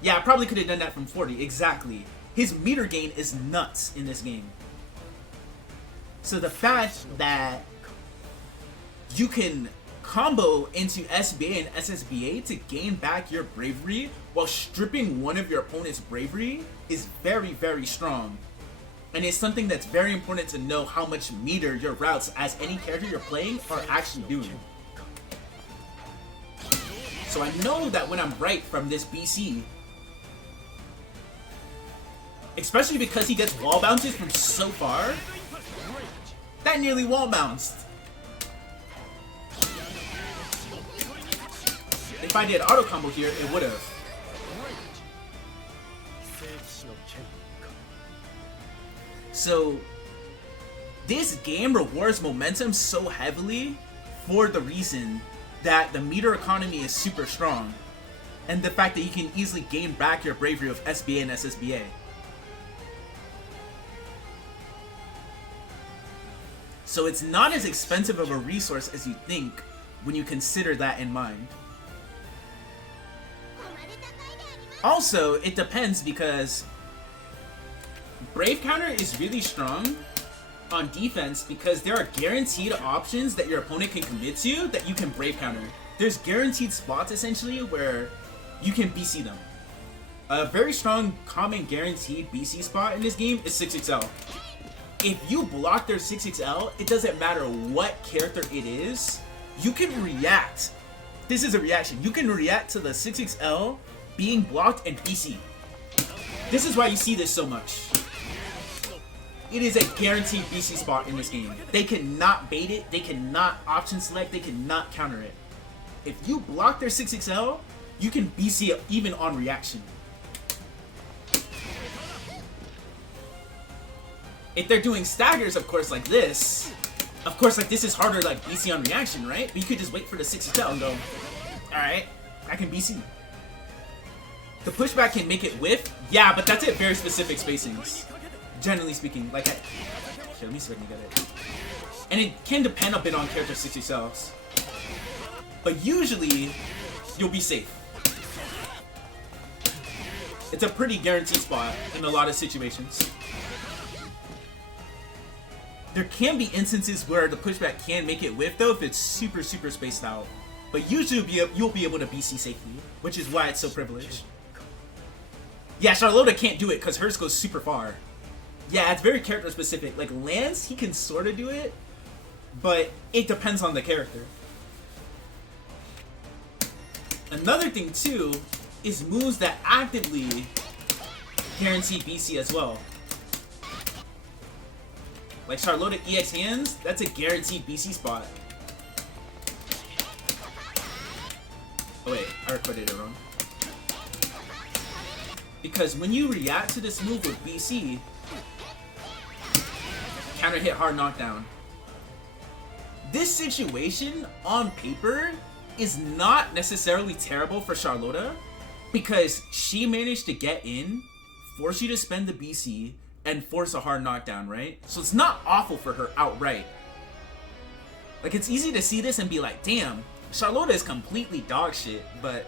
Yeah, I probably could have done that from 40, exactly. His meter gain is nuts in this game. So the fact that you can combo into SBA and SSBA to gain back your Bravery while stripping one of your opponent's Bravery is very, very strong. And it's something that's very important to know how much meter your routes as any character you're playing are actually doing. So I know that when I'm right from this BC, especially because he gets wall bounces from so far, that nearly wall bounced. If I did auto combo here, it would have. So this game rewards momentum so heavily for the reason that the meter economy is super strong, and the fact that you can easily gain back your Bravery of SBA and SSBA. So it's not as expensive of a resource as you think when you consider that in mind. Also, it depends, because Brave counter is really strong on defense because there are guaranteed options that your opponent can commit to that you can Brave counter. There's guaranteed spots essentially where you can BC them. A very strong common guaranteed BC spot in this game is 6XL. If you block their 6XL, it doesn't matter what character it is, you can react. This is a reaction. You can react to the 6XL being blocked and BC. This is why you see this so much. It is a guaranteed BC spot in this game. They cannot bait it, they cannot option select, they cannot counter it. If you block their 6XL, you can BC it even on reaction. If they're doing staggers, of course, like this, this is harder, like BC on reaction, right? But you could just wait for the 6XL and go, alright, I can BC. The pushback can make it whiff, yeah, but that's at very specific spacings. Generally speaking, like, here, let me see if I can get it. And it can depend a bit on character 6XLs. But usually, you'll be safe. It's a pretty guaranteed spot in a lot of situations. There can be instances where the pushback can make it whiff though if it's super spaced out. But usually you'll be able to BC safely, which is why it's so privileged. Yeah, Charlotta can't do it because hers goes super far. Yeah, it's very character specific. Like Lance, he can sort of do it, but it depends on the character. Another thing too is moves that actively guarantee BC as well. Like Charlotta EX hands, that's a guaranteed BC spot. Oh wait, I recorded it wrong. Because when you react to this move with BC, counter hit hard knockdown. This situation, on paper, is not necessarily terrible for Charlotta because she managed to get in, force you to spend the BC, and force a hard knockdown, right? So it's not awful for her outright. Like, it's easy to see this and be like, damn, Charlotta is completely dog shit, but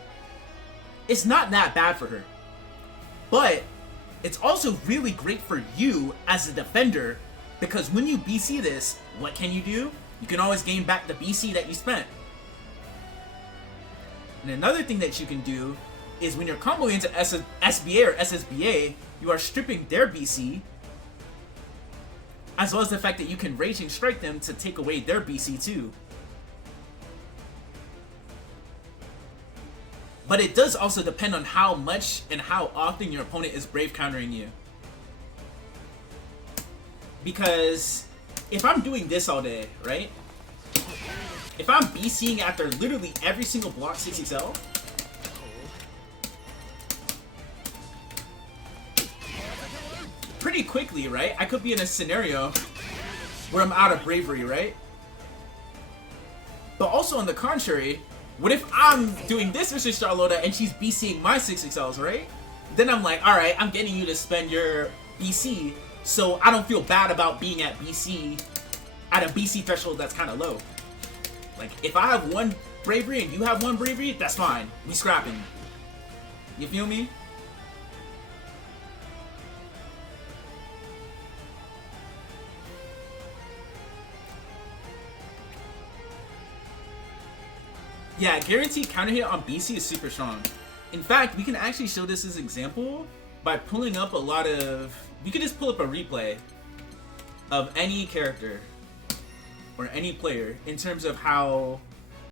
it's not that bad for her. But it's also really great for you as a defender because when you BC this, what can you do? You can always gain back the BC that you spent. And another thing that you can do is when you're comboing into SBA or SSBA, you are stripping their BC, as well as the fact that you can raging strike them to take away their BC too. But it does also depend on how much and how often your opponent is brave countering you. Because if I'm doing this all day, right? If I'm BCing after literally every single block 6XL, pretty quickly, right? I could be in a scenario where I'm out of Bravery, right? But also on the contrary, what if I'm doing this versus Charlotta and she's BCing my 6XLs, right? Then I'm like, alright, I'm getting you to spend your BC, so I don't feel bad about being at BC, at a BC threshold that's kind of low. Like, if I have one Bravery and you have one Bravery, that's fine. We scrapping. You feel me? Yeah, guaranteed counter hit on BC is super strong. In fact, we can actually show this as an example by pulling up a lot of... You could just pull up a replay of any character or any player in terms of how